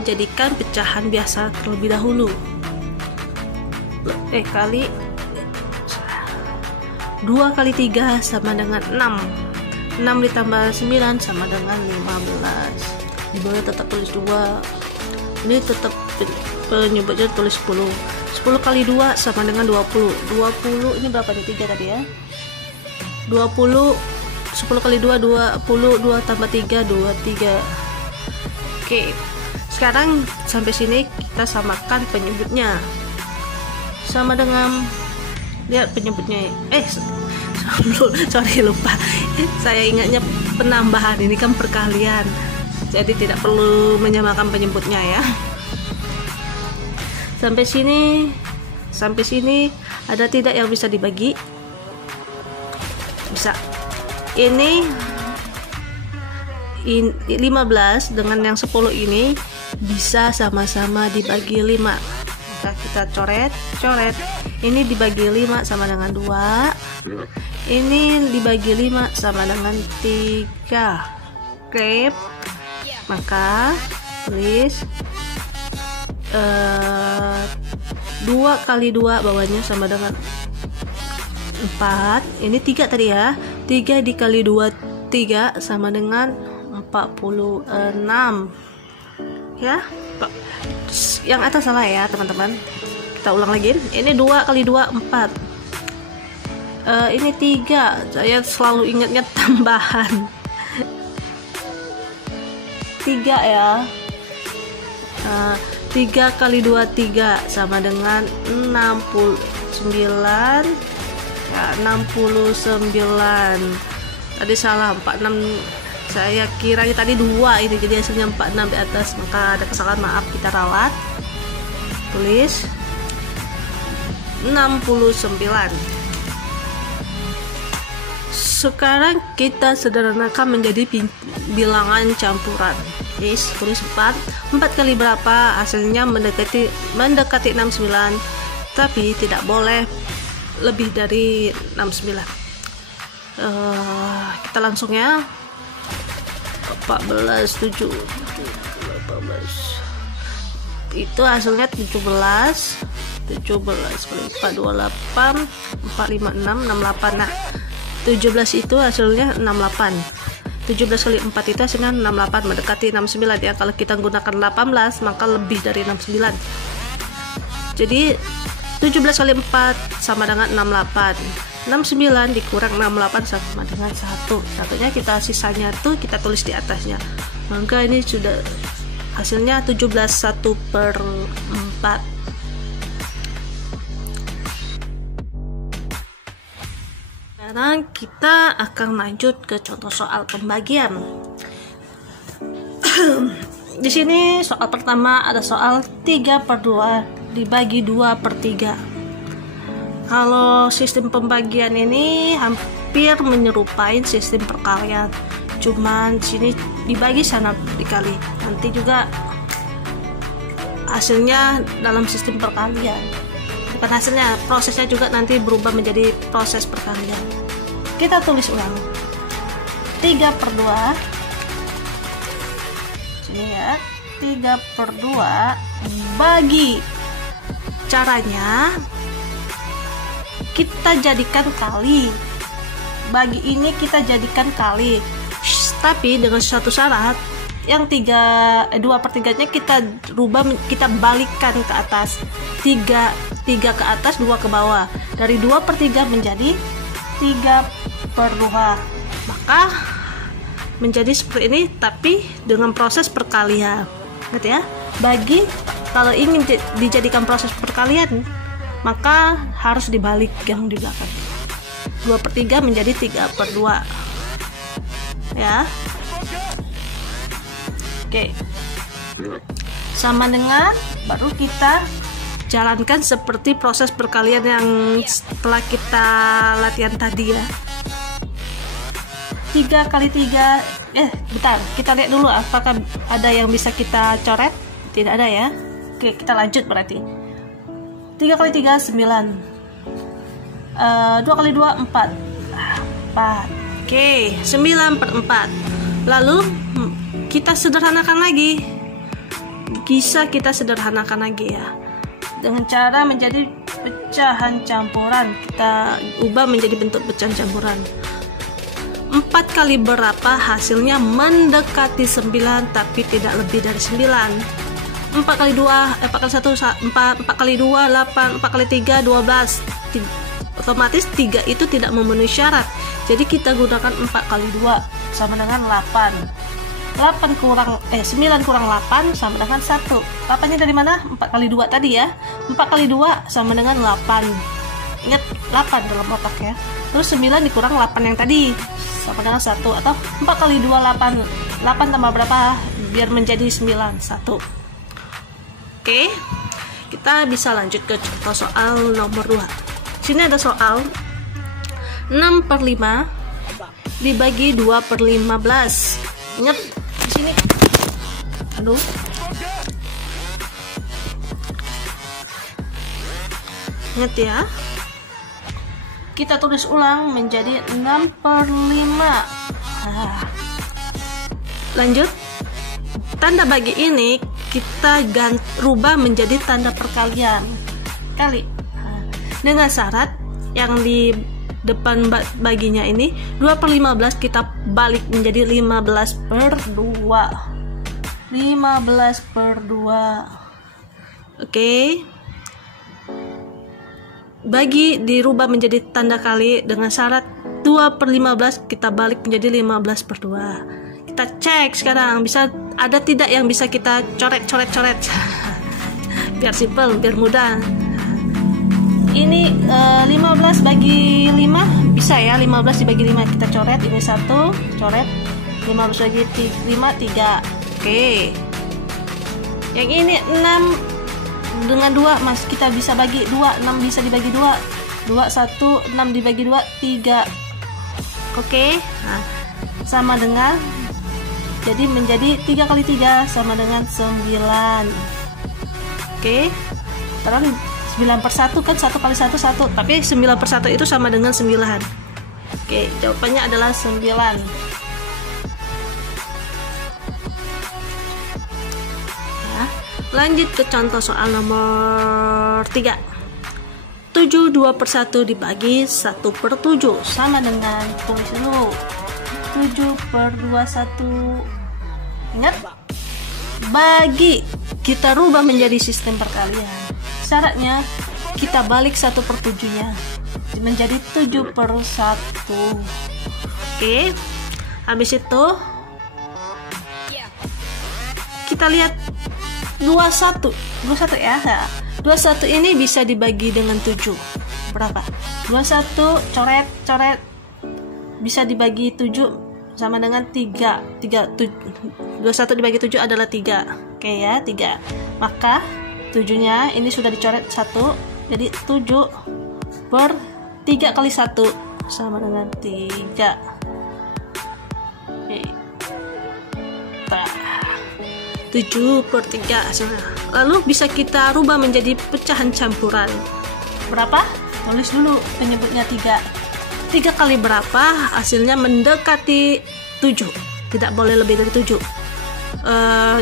jadikan pecahan biasa terlebih dahulu. Kali 2 kali 3 sama dengan 6. 6 ditambah 9 sama dengan 15. Di bawah tetap tulis 2. Ini tetap penyebutnya tulis 10. 10 kali 2 sama dengan 20. 20 ini berapa nih, 3 tadi ya, 20. 10 kali 2 20, 2 tambah 3 23. Oke, sekarang sampai sini kita samakan penyebutnya sama dengan, lihat penyebutnya sorry lupa, saya ingatnya penambahan, ini kan perkalian, jadi tidak perlu menyamakan penyebutnya ya. Sampai sini ada tidak yang bisa dibagi? Bisa. 15 dengan yang 10 ini bisa sama-sama dibagi 5. Maka kita coret. Ini dibagi 5 sama dengan 2. Ini dibagi 5 sama dengan 3. Oke. Maka tulis 2 kali 2 bawahnya sama dengan 4. Ini 3 tadi ya. 3 dikali 2 3 sama dengan 46 ya. Yang atas salah ya teman-teman, kita ulang lagi. Ini 2 kali 2 4. Ini 3, saya selalu ingatnya tambahan 3 ya. 3 kali 2 3 sama dengan 69 ya, 69. Tadi salah 46, saya kira tadi 2 ini, jadi hasilnya 46 di atas, maka ada kesalahan, maaf, kita rawat. Tulis 69. Sekarang kita sederhanakan menjadi bilangan campuran. Yes, tulis 4 kali berapa, hasilnya mendekati 69, tapi tidak boleh lebih dari 69. Kita langsung ya. 14 7 18 itu hasilnya 17 kali 4 28 456 68. Nah 17 itu hasilnya 68. 17 kali 4 itu hasilnya 68, mendekati 69 ya. Kalau kita gunakan 18 maka lebih dari 69. Jadi 17 kali 4 sama dengan 68. 69 dikurang 68 sama dengan 1. Satunya kita sisanya tuh kita tulis di atasnya. Maka ini sudah hasilnya 17 1/4. Sekarang kita akan lanjut ke contoh soal pembagian. Di sini soal pertama ada soal 3/2 dibagi 2/3. Kalau sistem pembagian ini hampir menyerupai sistem perkalian, cuman sini dibagi sana dikali. Nanti juga hasilnya dalam sistem perkalian. Bukan hasilnya, prosesnya juga nanti berubah menjadi proses perkalian. Kita tulis ulang. 3/2. Sini ya. 3/2 bagi. Caranya kita jadikan kali. Bagi ini kita jadikan kali. Tapi dengan satu syarat, yang 2/3-nya kita rubah, kita balikkan ke atas. 3 ke atas, 2 ke bawah. Dari 2/3 menjadi 3/2. Maka menjadi seperti ini, tapi dengan proses perkalian. Lihat ya. Bagi, kalau ingin dijadikan proses perkalian, maka harus dibalik yang di belakang. 2/3 menjadi 3/2 ya. Oke, sama dengan, baru kita jalankan seperti proses perkalian yang setelah kita latihan tadi ya. 3 kali 3, bentar, kita lihat dulu apakah ada yang bisa kita coret. Tidak ada ya. Oke, kita lanjut berarti. 3 kali 3 9. 2 kali 2 4. Oke, 9/4. Lalu kita sederhanakan lagi. Bisa kita sederhanakan lagi ya. Dengan cara menjadi pecahan campuran. Kita ubah menjadi bentuk pecahan campuran. 4 kali berapa, hasilnya mendekati 9 tapi tidak lebih dari 9. 4 kali 2, 4 kali 1 4, 4 kali 2 8, 4 kali 3 12. Otomatis 3 itu tidak memenuhi syarat. Jadi kita gunakan 4 kali 2 sama dengan 8. 9 kurang 8 sama dengan 1. 8-nya dari mana? 4 kali 2 tadi ya. 4 kali 2 sama dengan 8. Ingat 8 dalam otak ya. Terus 9 dikurang 8 yang tadi sama dengan 1. Atau 4 kali 2 8. 8 tambah berapa biar menjadi 9? 1. Oke, kita bisa lanjut ke contoh soal nomor 2. Sini ada soal 6/5 dibagi 2/15. Ingat di sini. Aduh. Ingat ya. Kita tulis ulang menjadi 6/5. Lanjut. Tanda bagi ini kita rubah menjadi tanda perkalian. Kali. Dengan syarat yang di depan baginya ini 2/15 kita balik menjadi 15/2. 15/2. Oke. Bagi dirubah menjadi tanda kali dengan syarat 2/15 kita balik menjadi 15/2. Kita cek sekarang bisa ada tidak yang bisa kita coret biar simple, biar mudah. Ini 15 bagi 5 bisa ya, 15 dibagi 5 kita coret, ini 1 coret, 15 bagi 5 3. Oke. Yang ini 6 dengan 2 Mas, kita bisa bagi 2, 6 bisa dibagi 2. 2 1 6 dibagi 2 3. Oke. Nah, sama dengan jadi menjadi 3 kali 3 sama dengan 9. Oke. Terus 9/1 kan 1 kali 1 1, tapi 9/1 itu sama dengan 9. Oke, jawabannya adalah 9. Lanjut ke contoh soal nomor 3. 7 2/1 dibagi 1/7 sama dengan, tulis dulu, 7/21. Ingat, bagi kita rubah menjadi sistem perkalian. Syaratnya kita balik 1/7-nya menjadi 7/1. Oke. Habis itu kita lihat 21 ya. 21 ini bisa dibagi dengan 7. Berapa? 21 coret bisa dibagi 7 sama dengan 3. 21 dibagi 7 adalah 3. Oke ya, 3. Maka 7-nya ini sudah dicoret 1. Jadi 7/3 kali 1 sama dengan 3. Oke. 7/3 hasilnya. Lalu bisa kita rubah menjadi pecahan campuran. Berapa? Tulis dulu penyebutnya 3. 3 kali berapa? Hasilnya mendekati 7. Tidak boleh lebih dari 7.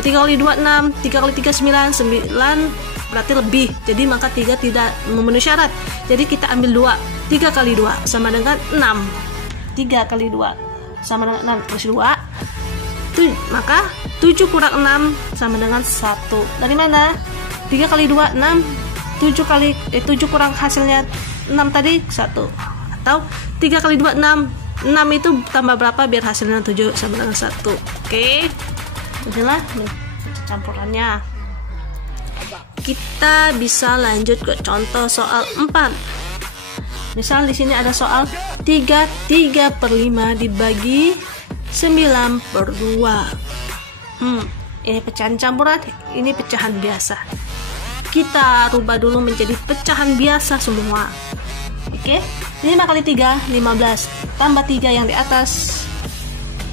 3 kali 2 6, 3 kali 3 9, 9 berarti lebih. Jadi maka 3 tidak memenuhi syarat. Jadi kita ambil 2. 3 kali 2 sama dengan 6. 3 kali 2 sama dengan 6 plus 2. Maka 7 kurang 6 sama dengan 1. Dari mana? 3 kali 2 6. 7 kurang hasilnya 6 tadi 1. Atau 3 kali 2 6. 6 itu tambah berapa biar hasilnya 7 sama dengan 1. Oke. Inilah campurannya. Kita bisa lanjut ke contoh soal 4. Misal di sini ada soal 3/5 dibagi 9/2. Ini pecahan campuran, ini pecahan biasa. Kita rubah dulu menjadi pecahan biasa semua. Oke, 5 kali 3 15, tambah 3 yang di atas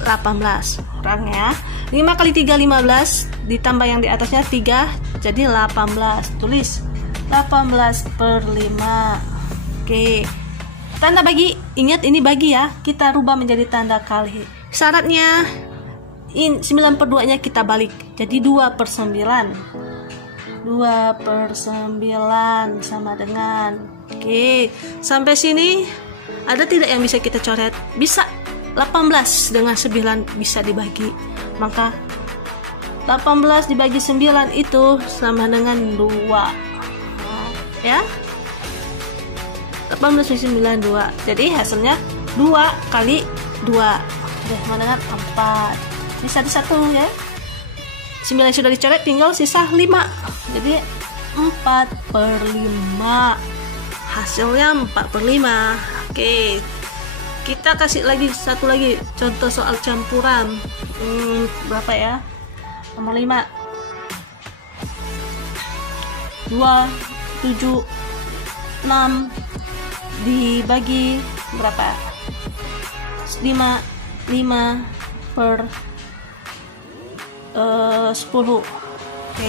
18. Kurang ya. 5 kali 3 15, ditambah yang di atasnya 3 jadi 18. Tulis 18/5. Oke. Tanda bagi, ingat ini bagi ya. Kita rubah menjadi tanda kali. Syaratnya 9/2-nya kita balik. Jadi 2/9. 2/9 sama dengan. Oke, sampai sini ada tidak yang bisa kita coret? Bisa. 18 dengan 9 bisa dibagi. Maka 18 dibagi 9 itu sama dengan 2. Ya. 18 dibagi 9 2. Jadi hasilnya 2 kali 2 sama dengan 4. Bisa di 1 ya. 9 sudah dicoret, tinggal sisa 5. Jadi 4/5. Hasilnya 4/5. Oke. Kita kasih lagi satu lagi contoh soal campuran. Berapa ya? Nomor 5. 2 7 6 dibagi berapa? 5 per 10. Oke,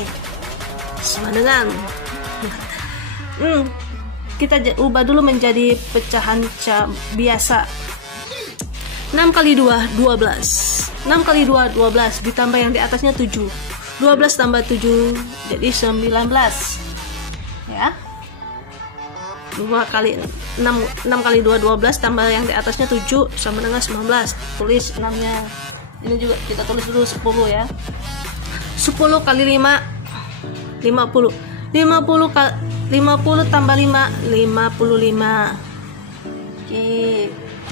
sama dengan kita ubah dulu menjadi pecahan biasa. 6 kali 2 12. 6 kali 2 12 ditambah yang di atasnya 7. 12 tambah 7 jadi 19 ya. 2 kali 6 kali 2 12 tambah yang di atasnya 7 sama dengan 19. Tulis 6 nya. Ini juga kita tulis dulu 10 ya. 10 kali 5 50. 50 tambah 5 55. Oke,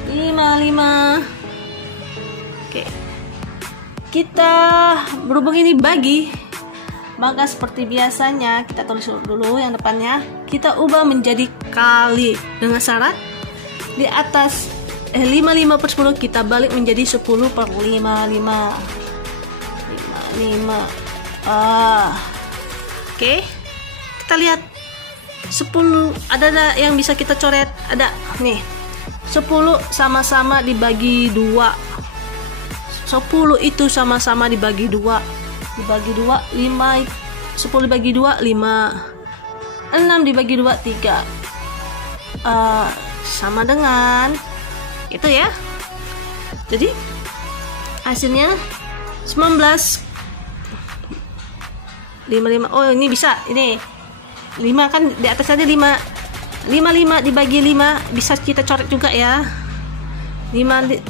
55. Oke, kita berhubung ini bagi, maka seperti biasanya kita tulis dulu yang depannya, kita ubah menjadi kali dengan syarat di atas 55 per 10 kita balik menjadi 10 per 55. Oke, kita lihat 10 ada yang bisa kita coret, ada nih 10 sama-sama dibagi 2. 10 itu sama-sama dibagi 2 5. 10 dibagi 2 5. 6 dibagi 2 3. Sama dengan itu ya. Jadi hasilnya 19 55. Oh, ini bisa. Ini 5 kan di atas ada 5. 55 dibagi 5 bisa kita coret juga ya. 55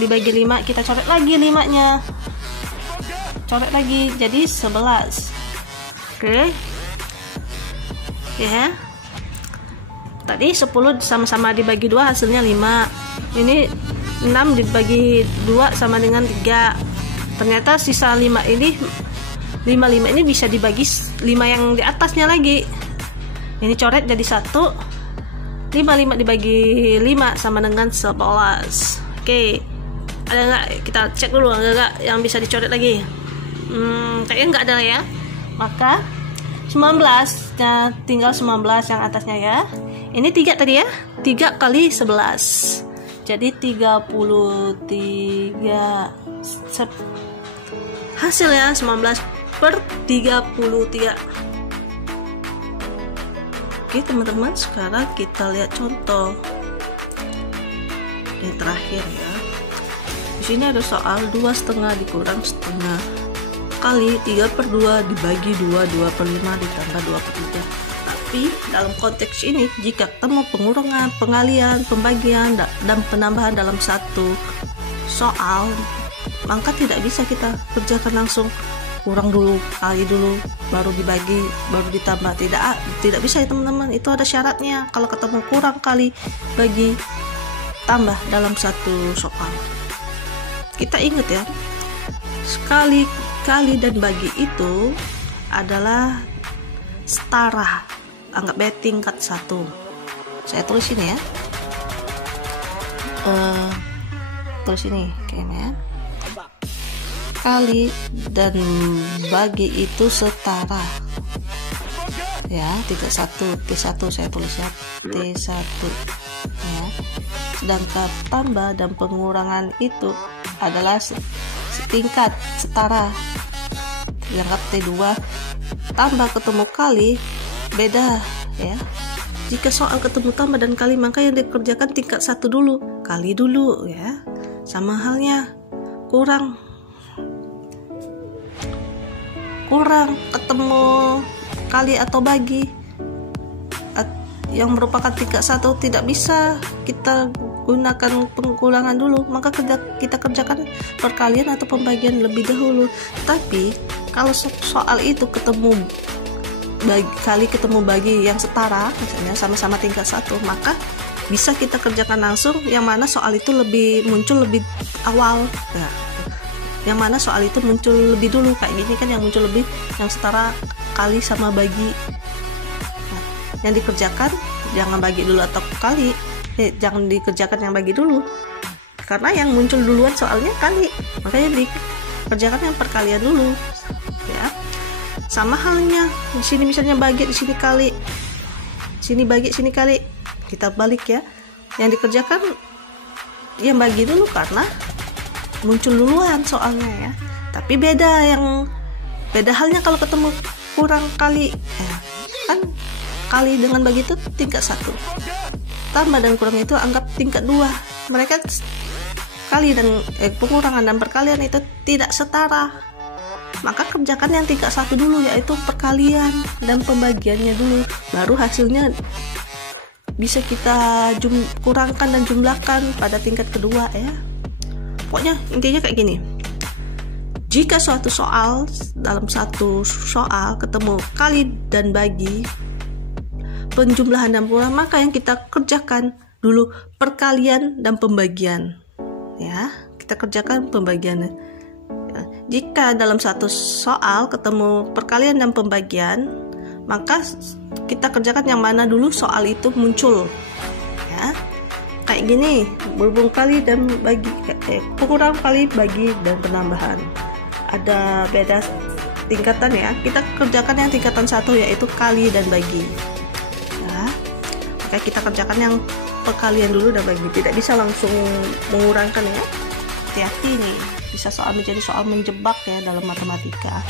dibagi 5 kita coret lagi 5 nya. Coret lagi jadi 11. Oke. Ya. Tadi 10 sama-sama dibagi 2 hasilnya 5. Ini 6 dibagi 2 sama dengan 3. Ternyata sisa 5 ini 55 ini bisa dibagi 5 yang di atasnya lagi. Ini coret jadi 1. 55 dibagi 5 sama dengan 11. Oke. Ada nggak? Kita cek dulu ada nggak yang bisa dicoret lagi. Kayaknya nggak ada ya. Maka 19 nya tinggal 19 yang atasnya ya. Ini 3 tadi ya. 3 kali 11. Jadi 33. Hasilnya 19 per 33. Oke teman-teman, sekarang kita lihat contoh yang terakhir ya. Di sini ada soal 2,5 dikurang setengah kali 3 per 2 dibagi 2 per 5 ditambah 2 per 3. Tapi dalam konteks ini jika ketemu pengurangan, pengalian, pembagian dan penambahan dalam satu soal, maka tidak bisa kita kerjakan langsung kurang dulu, kali dulu, baru dibagi, baru ditambah. Tidak bisa ya teman-teman, itu ada syaratnya. Kalau ketemu kurang, kali, bagi, tambah dalam satu soal. Kita ingat ya, sekali, kali dan bagi itu adalah setara, anggap baik tingkat 1. Saya tulis ini ya, tulis ini kayaknya ya. Kali dan bagi itu setara ya, 31 T1 saya tulis ya, T1 ya. Sedangkan tambah dan pengurangan itu adalah setingkat, setara. Yang T2 tambah ketemu kali beda ya. Jika soal ketemu tambah dan kali, maka yang dikerjakan tingkat 1 dulu, kali dulu ya. Sama halnya kurang ketemu kali atau bagi yang merupakan tingkat 1, tidak bisa kita gunakan pengulangan dulu, maka kita kerjakan perkalian atau pembagian lebih dahulu. Tapi kalau soal itu ketemu kali ketemu bagi yang setara, misalnya sama-sama tingkat 1, maka bisa kita kerjakan langsung, yang mana soal itu muncul lebih awal ya. Yang mana soal itu muncul lebih dulu, kayak gini kan yang muncul lebih yang setara kali sama bagi. Nah, yang dikerjakan jangan bagi dulu atau kali, jangan dikerjakan yang bagi dulu, karena yang muncul duluan soalnya kali, makanya dikerjakan yang perkalian dulu ya. Sama halnya di sini, misalnya bagi, di sini kali, sini bagi, sini kali, kita balik ya. Yang dikerjakan yang bagi dulu karena muncul duluan soalnya ya. Tapi beda halnya kalau ketemu kurang kali, kan kali dengan bagi itu tingkat 1, tambah dan kurang itu anggap tingkat 2. Mereka kali dan pengurangan dan perkalian itu tidak setara, maka kerjakan yang tingkat 1 dulu, yaitu perkalian dan pembagiannya dulu, baru hasilnya bisa kita kurangkan dan jumlahkan pada tingkat kedua ya. Pokoknya intinya kayak gini, jika suatu soal, dalam satu soal ketemu kali dan bagi, penjumlahan dan pengurangan, maka yang kita kerjakan dulu perkalian dan pembagian ya, kita kerjakan pembagiannya. Jika dalam satu soal ketemu perkalian dan pembagian, maka kita kerjakan yang mana dulu soal itu muncul ya. Kayak gini, berhubung kali dan bagi, pengurangan kali bagi dan penambahan ada beda tingkatan ya. Kita kerjakan yang tingkatan 1, yaitu kali dan bagi ya. Maka kita kerjakan yang perkalian dulu dan bagi, tidak bisa langsung mengurangkan ya. Hati-hati nih, bisa soal menjadi soal menjebak ya dalam matematika,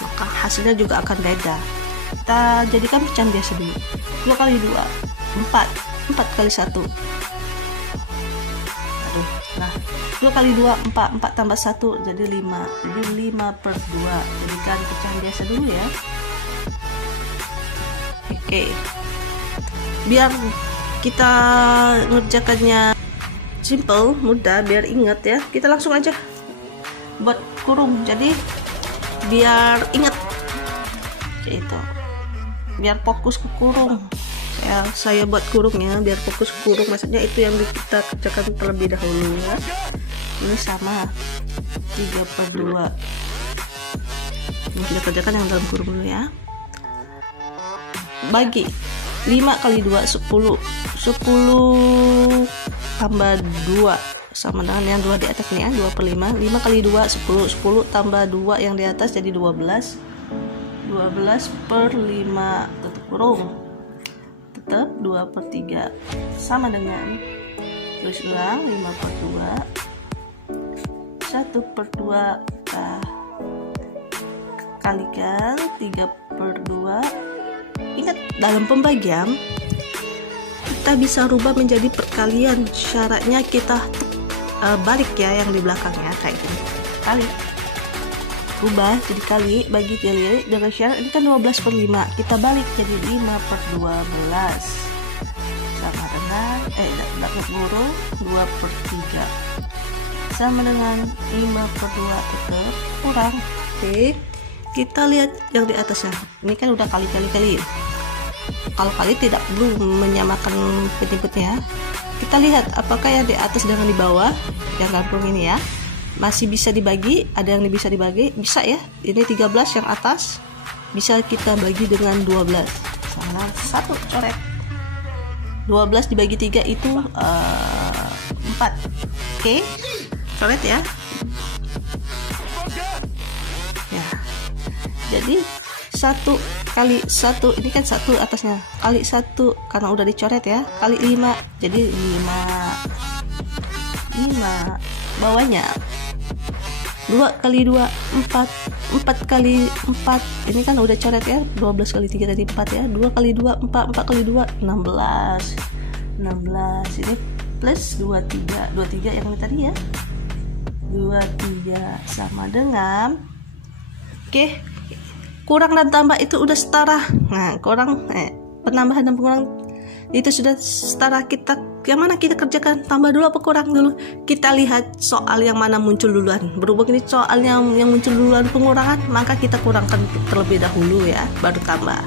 maka hasilnya juga akan beda. Kita jadikan pecahan biasa dulu. 2 kali 2 4, 4 kali 1, nah 2 kali 2 4, 4 tambah 1 jadi 5, jadi 5/2. Jadikan pecahan biasa dulu ya. Oke, biar kita ngerjakannya simple, mudah, biar ingat ya, kita langsung aja buat kurung. Jadi biar ingat itu, biar fokus ke kurung ya, saya buat kurungnya biar fokus ke kurung, maksudnya itu yang kita kerjakan terlebih dahulu ya. Ini sama 3/2, ini kita kerjakan yang dalam kurung dulu ya. Bagi 5 kali 2 10, 10 tambah 2 sama dengan yang 2 di atas nih ya, 2/5. 5 kali 2 10, 10 tambah 2 yang di atas jadi 12, 12/5 tutup kurung, tetap 2/3 sama dengan, tulis ulang, 5/2 1/2 kita kalikan 3/2. Ingat, dalam pembagian kita bisa rubah menjadi perkalian, syaratnya kita balik ya yang di belakangnya kayak gini, kali rubah jadi kali, bagi kali dengan syarat ini kan 12/5, kita balik jadi 5/12 sama dengan dapat guru 2/3 sama dengan 5/2 itu kurang. Oke, kita lihat yang di atasnya, ini kan udah kali. Kalau kali tidak perlu menyamakan penyebutnya. Kita lihat apakah yang di atas dengan di bawah yang gabung ini ya masih bisa dibagi, ada yang bisa dibagi, bisa ya. Ini 13 yang atas bisa kita bagi dengan 12 sama 1 coret. 12 dibagi 3 itu 4. Oke, coret ya. Ya, jadi 1 kali 1, ini kan 1 atasnya, kali 1 karena udah dicoret ya, kali 5 jadi 5 bawahnya 2 kali 2 4, 4 kali 4 ini kan udah coret ya, 12 kali 3 tadi 4 ya, 2 kali 2 4, 4 kali 2 16 ini plus 23 yang tadi ya, 23 sama dengan, oke, kurang dan tambah itu udah setara. Nah, penambahan dan pengurangan itu sudah setara. Kita yang mana kita kerjakan, tambah dulu apa kurang dulu? Kita lihat soal yang mana muncul duluan. Berhubung ini soal yang muncul duluan pengurangan, maka kita kurangkan terlebih dahulu ya, baru tambah.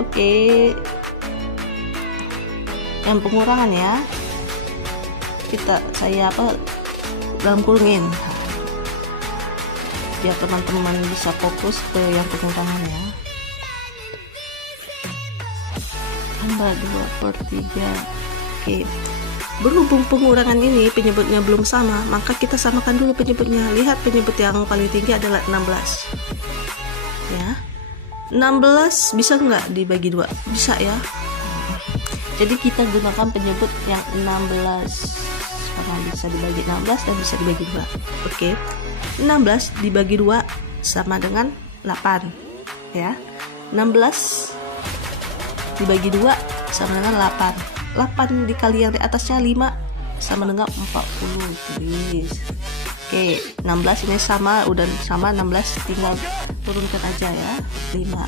Oke. Yang pengurangan ya, saya dalam kurungin biar teman-teman bisa fokus ke yang pengurangan ya. Tambah 2/3. Oke, berhubung pengurangan ini penyebutnya belum sama, maka kita samakan dulu penyebutnya. Lihat, penyebut yang paling tinggi adalah 16 ya. 16 bisa nggak dibagi 2? Bisa ya. Jadi kita gunakan penyebut yang 16 karena bisa dibagi 16 dan bisa dibagi 2. Oke. 16 dibagi 2 sama dengan 8 ya. 16 dibagi 2 sama dengan 8. 8 dikali yang di atasnya 5 sama dengan 40. Tulis. Oke, 16 ini sama, udah sama 16, tinggal turunkan aja ya. 5.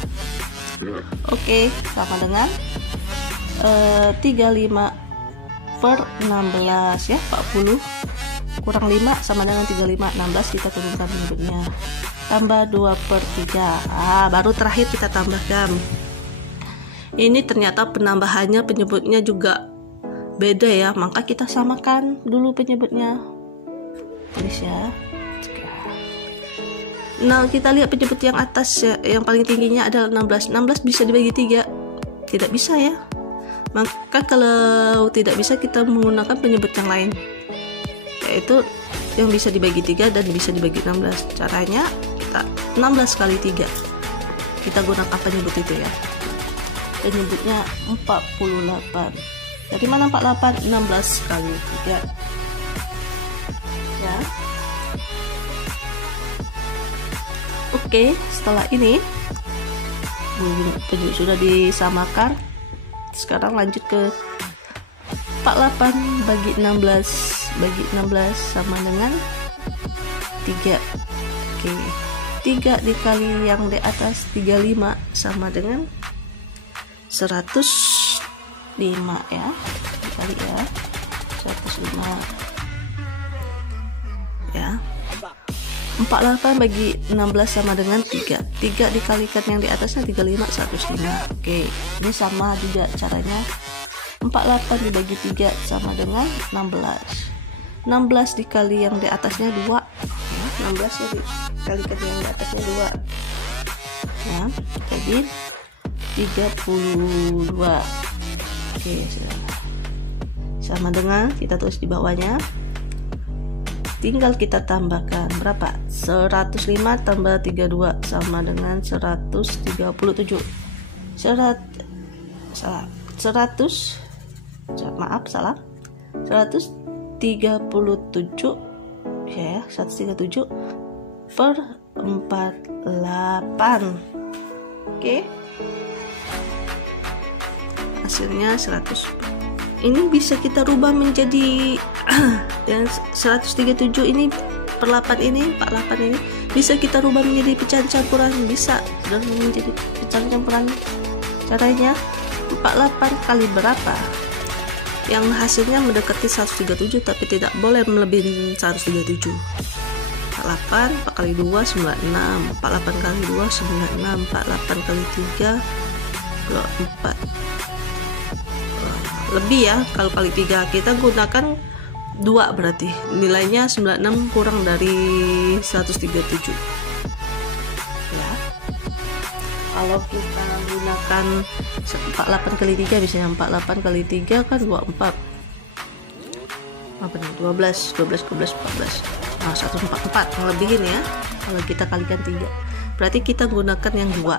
Oke, sama dengan 35 per 16 ya, 40 kurang 5 sama dengan 35. 16 kita turunkan penyebutnya, tambah 2 per 3. Baru terakhir kita tambahkan. Ini ternyata penambahannya penyebutnya juga beda ya, maka kita samakan dulu penyebutnya. Tulis ya. Nah, kita lihat penyebut yang atas ya, yang paling tingginya adalah 16. 16 bisa dibagi 3? Tidak bisa ya. Maka kalau tidak bisa, kita menggunakan penyebut yang lain, yaitu yang bisa dibagi 3 dan bisa dibagi 16. Caranya kita 16 kali 3. Kita gunakan penyebut itu ya. Penyebutnya 48. Dari mana 48? 16 kali 3 ya. Oke, setelah ini penyebut sudah disamakan. Sekarang lanjut ke 48 bagi 16 sama dengan 3. Oke, 3 dikali yang di atas 35 sama dengan 105 ya, dikali ya 105 ya. 48 bagi 16 sama dengan 3. 3 dikalikan yang di atasnya 35, 105. Oke, ini sama juga caranya. 48 dibagi 3 sama dengan 16. 16 dikali yang di atasnya 2 ya, 16 ya dikalikan yang di atasnya 2 ya, jadi 32. Oke, sama dengan, kita tulis di bawahnya, tinggal kita tambahkan berapa? 105 tambah 32 sama dengan 137. 137 ya, 137 per 48. Oke, hasilnya 100. Ini bisa kita rubah menjadi yang 137 ini per 8 ini, 48 ini bisa kita rubah menjadi pecahan campuran, bisa dan menjadi pecahan campuran. Caranya 48 kali berapa? Yang hasilnya mendekati 137 tapi tidak boleh melebihi 137. 48 4 kali 2 96, 48 kali 2 96, 48 kali 3 24. Lebih ya, kalau kali 3 kita gunakan 2, berarti nilainya 96 kurang dari 137 ya. Kalau kita gunakan 48 kali 3 biasanya 48 kali 3 kan 24 apa nih, 12 14. Nah, 144 ngelebihin ya. Kalau kita kalikan 3 berarti kita gunakan yang 2,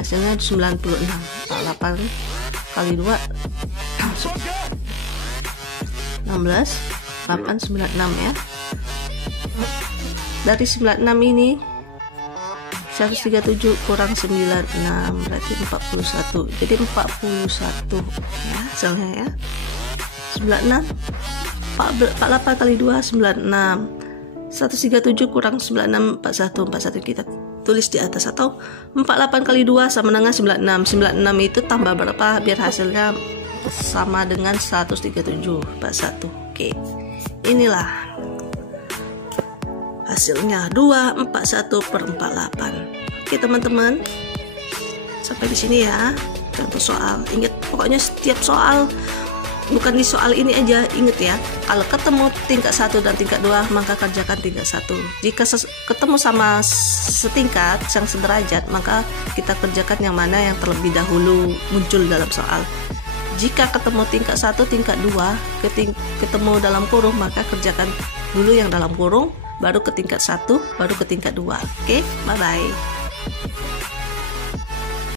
hasilnya 96. 48 kali 2 16, 8, 96 ya. Dari 96 ini 137 kurang 96 berarti 41. Jadi 41 ya hasilnya ya. 96 48 kali 2 96. 137 kurang 96 41 kita tulis di atas, atau 48 kali 2 sama dengan 96. 96 itu tambah berapa biar hasilnya sama dengan 137 41. Oke, inilah hasilnya 241 per 48. Oke teman-teman, sampai di sini ya contoh soal. Ingat, pokoknya setiap soal, bukan di soal ini aja, ingat ya, kalau ketemu tingkat 1 dan tingkat 2 maka kerjakan tingkat 1. Jika ketemu sama setingkat yang sederajat, maka kita kerjakan yang mana yang terlebih dahulu muncul dalam soal. Jika ketemu tingkat 1, tingkat 2, ketemu dalam kurung, maka kerjakan dulu yang dalam kurung, baru ke tingkat 1, baru ke tingkat 2. Oke, bye-bye.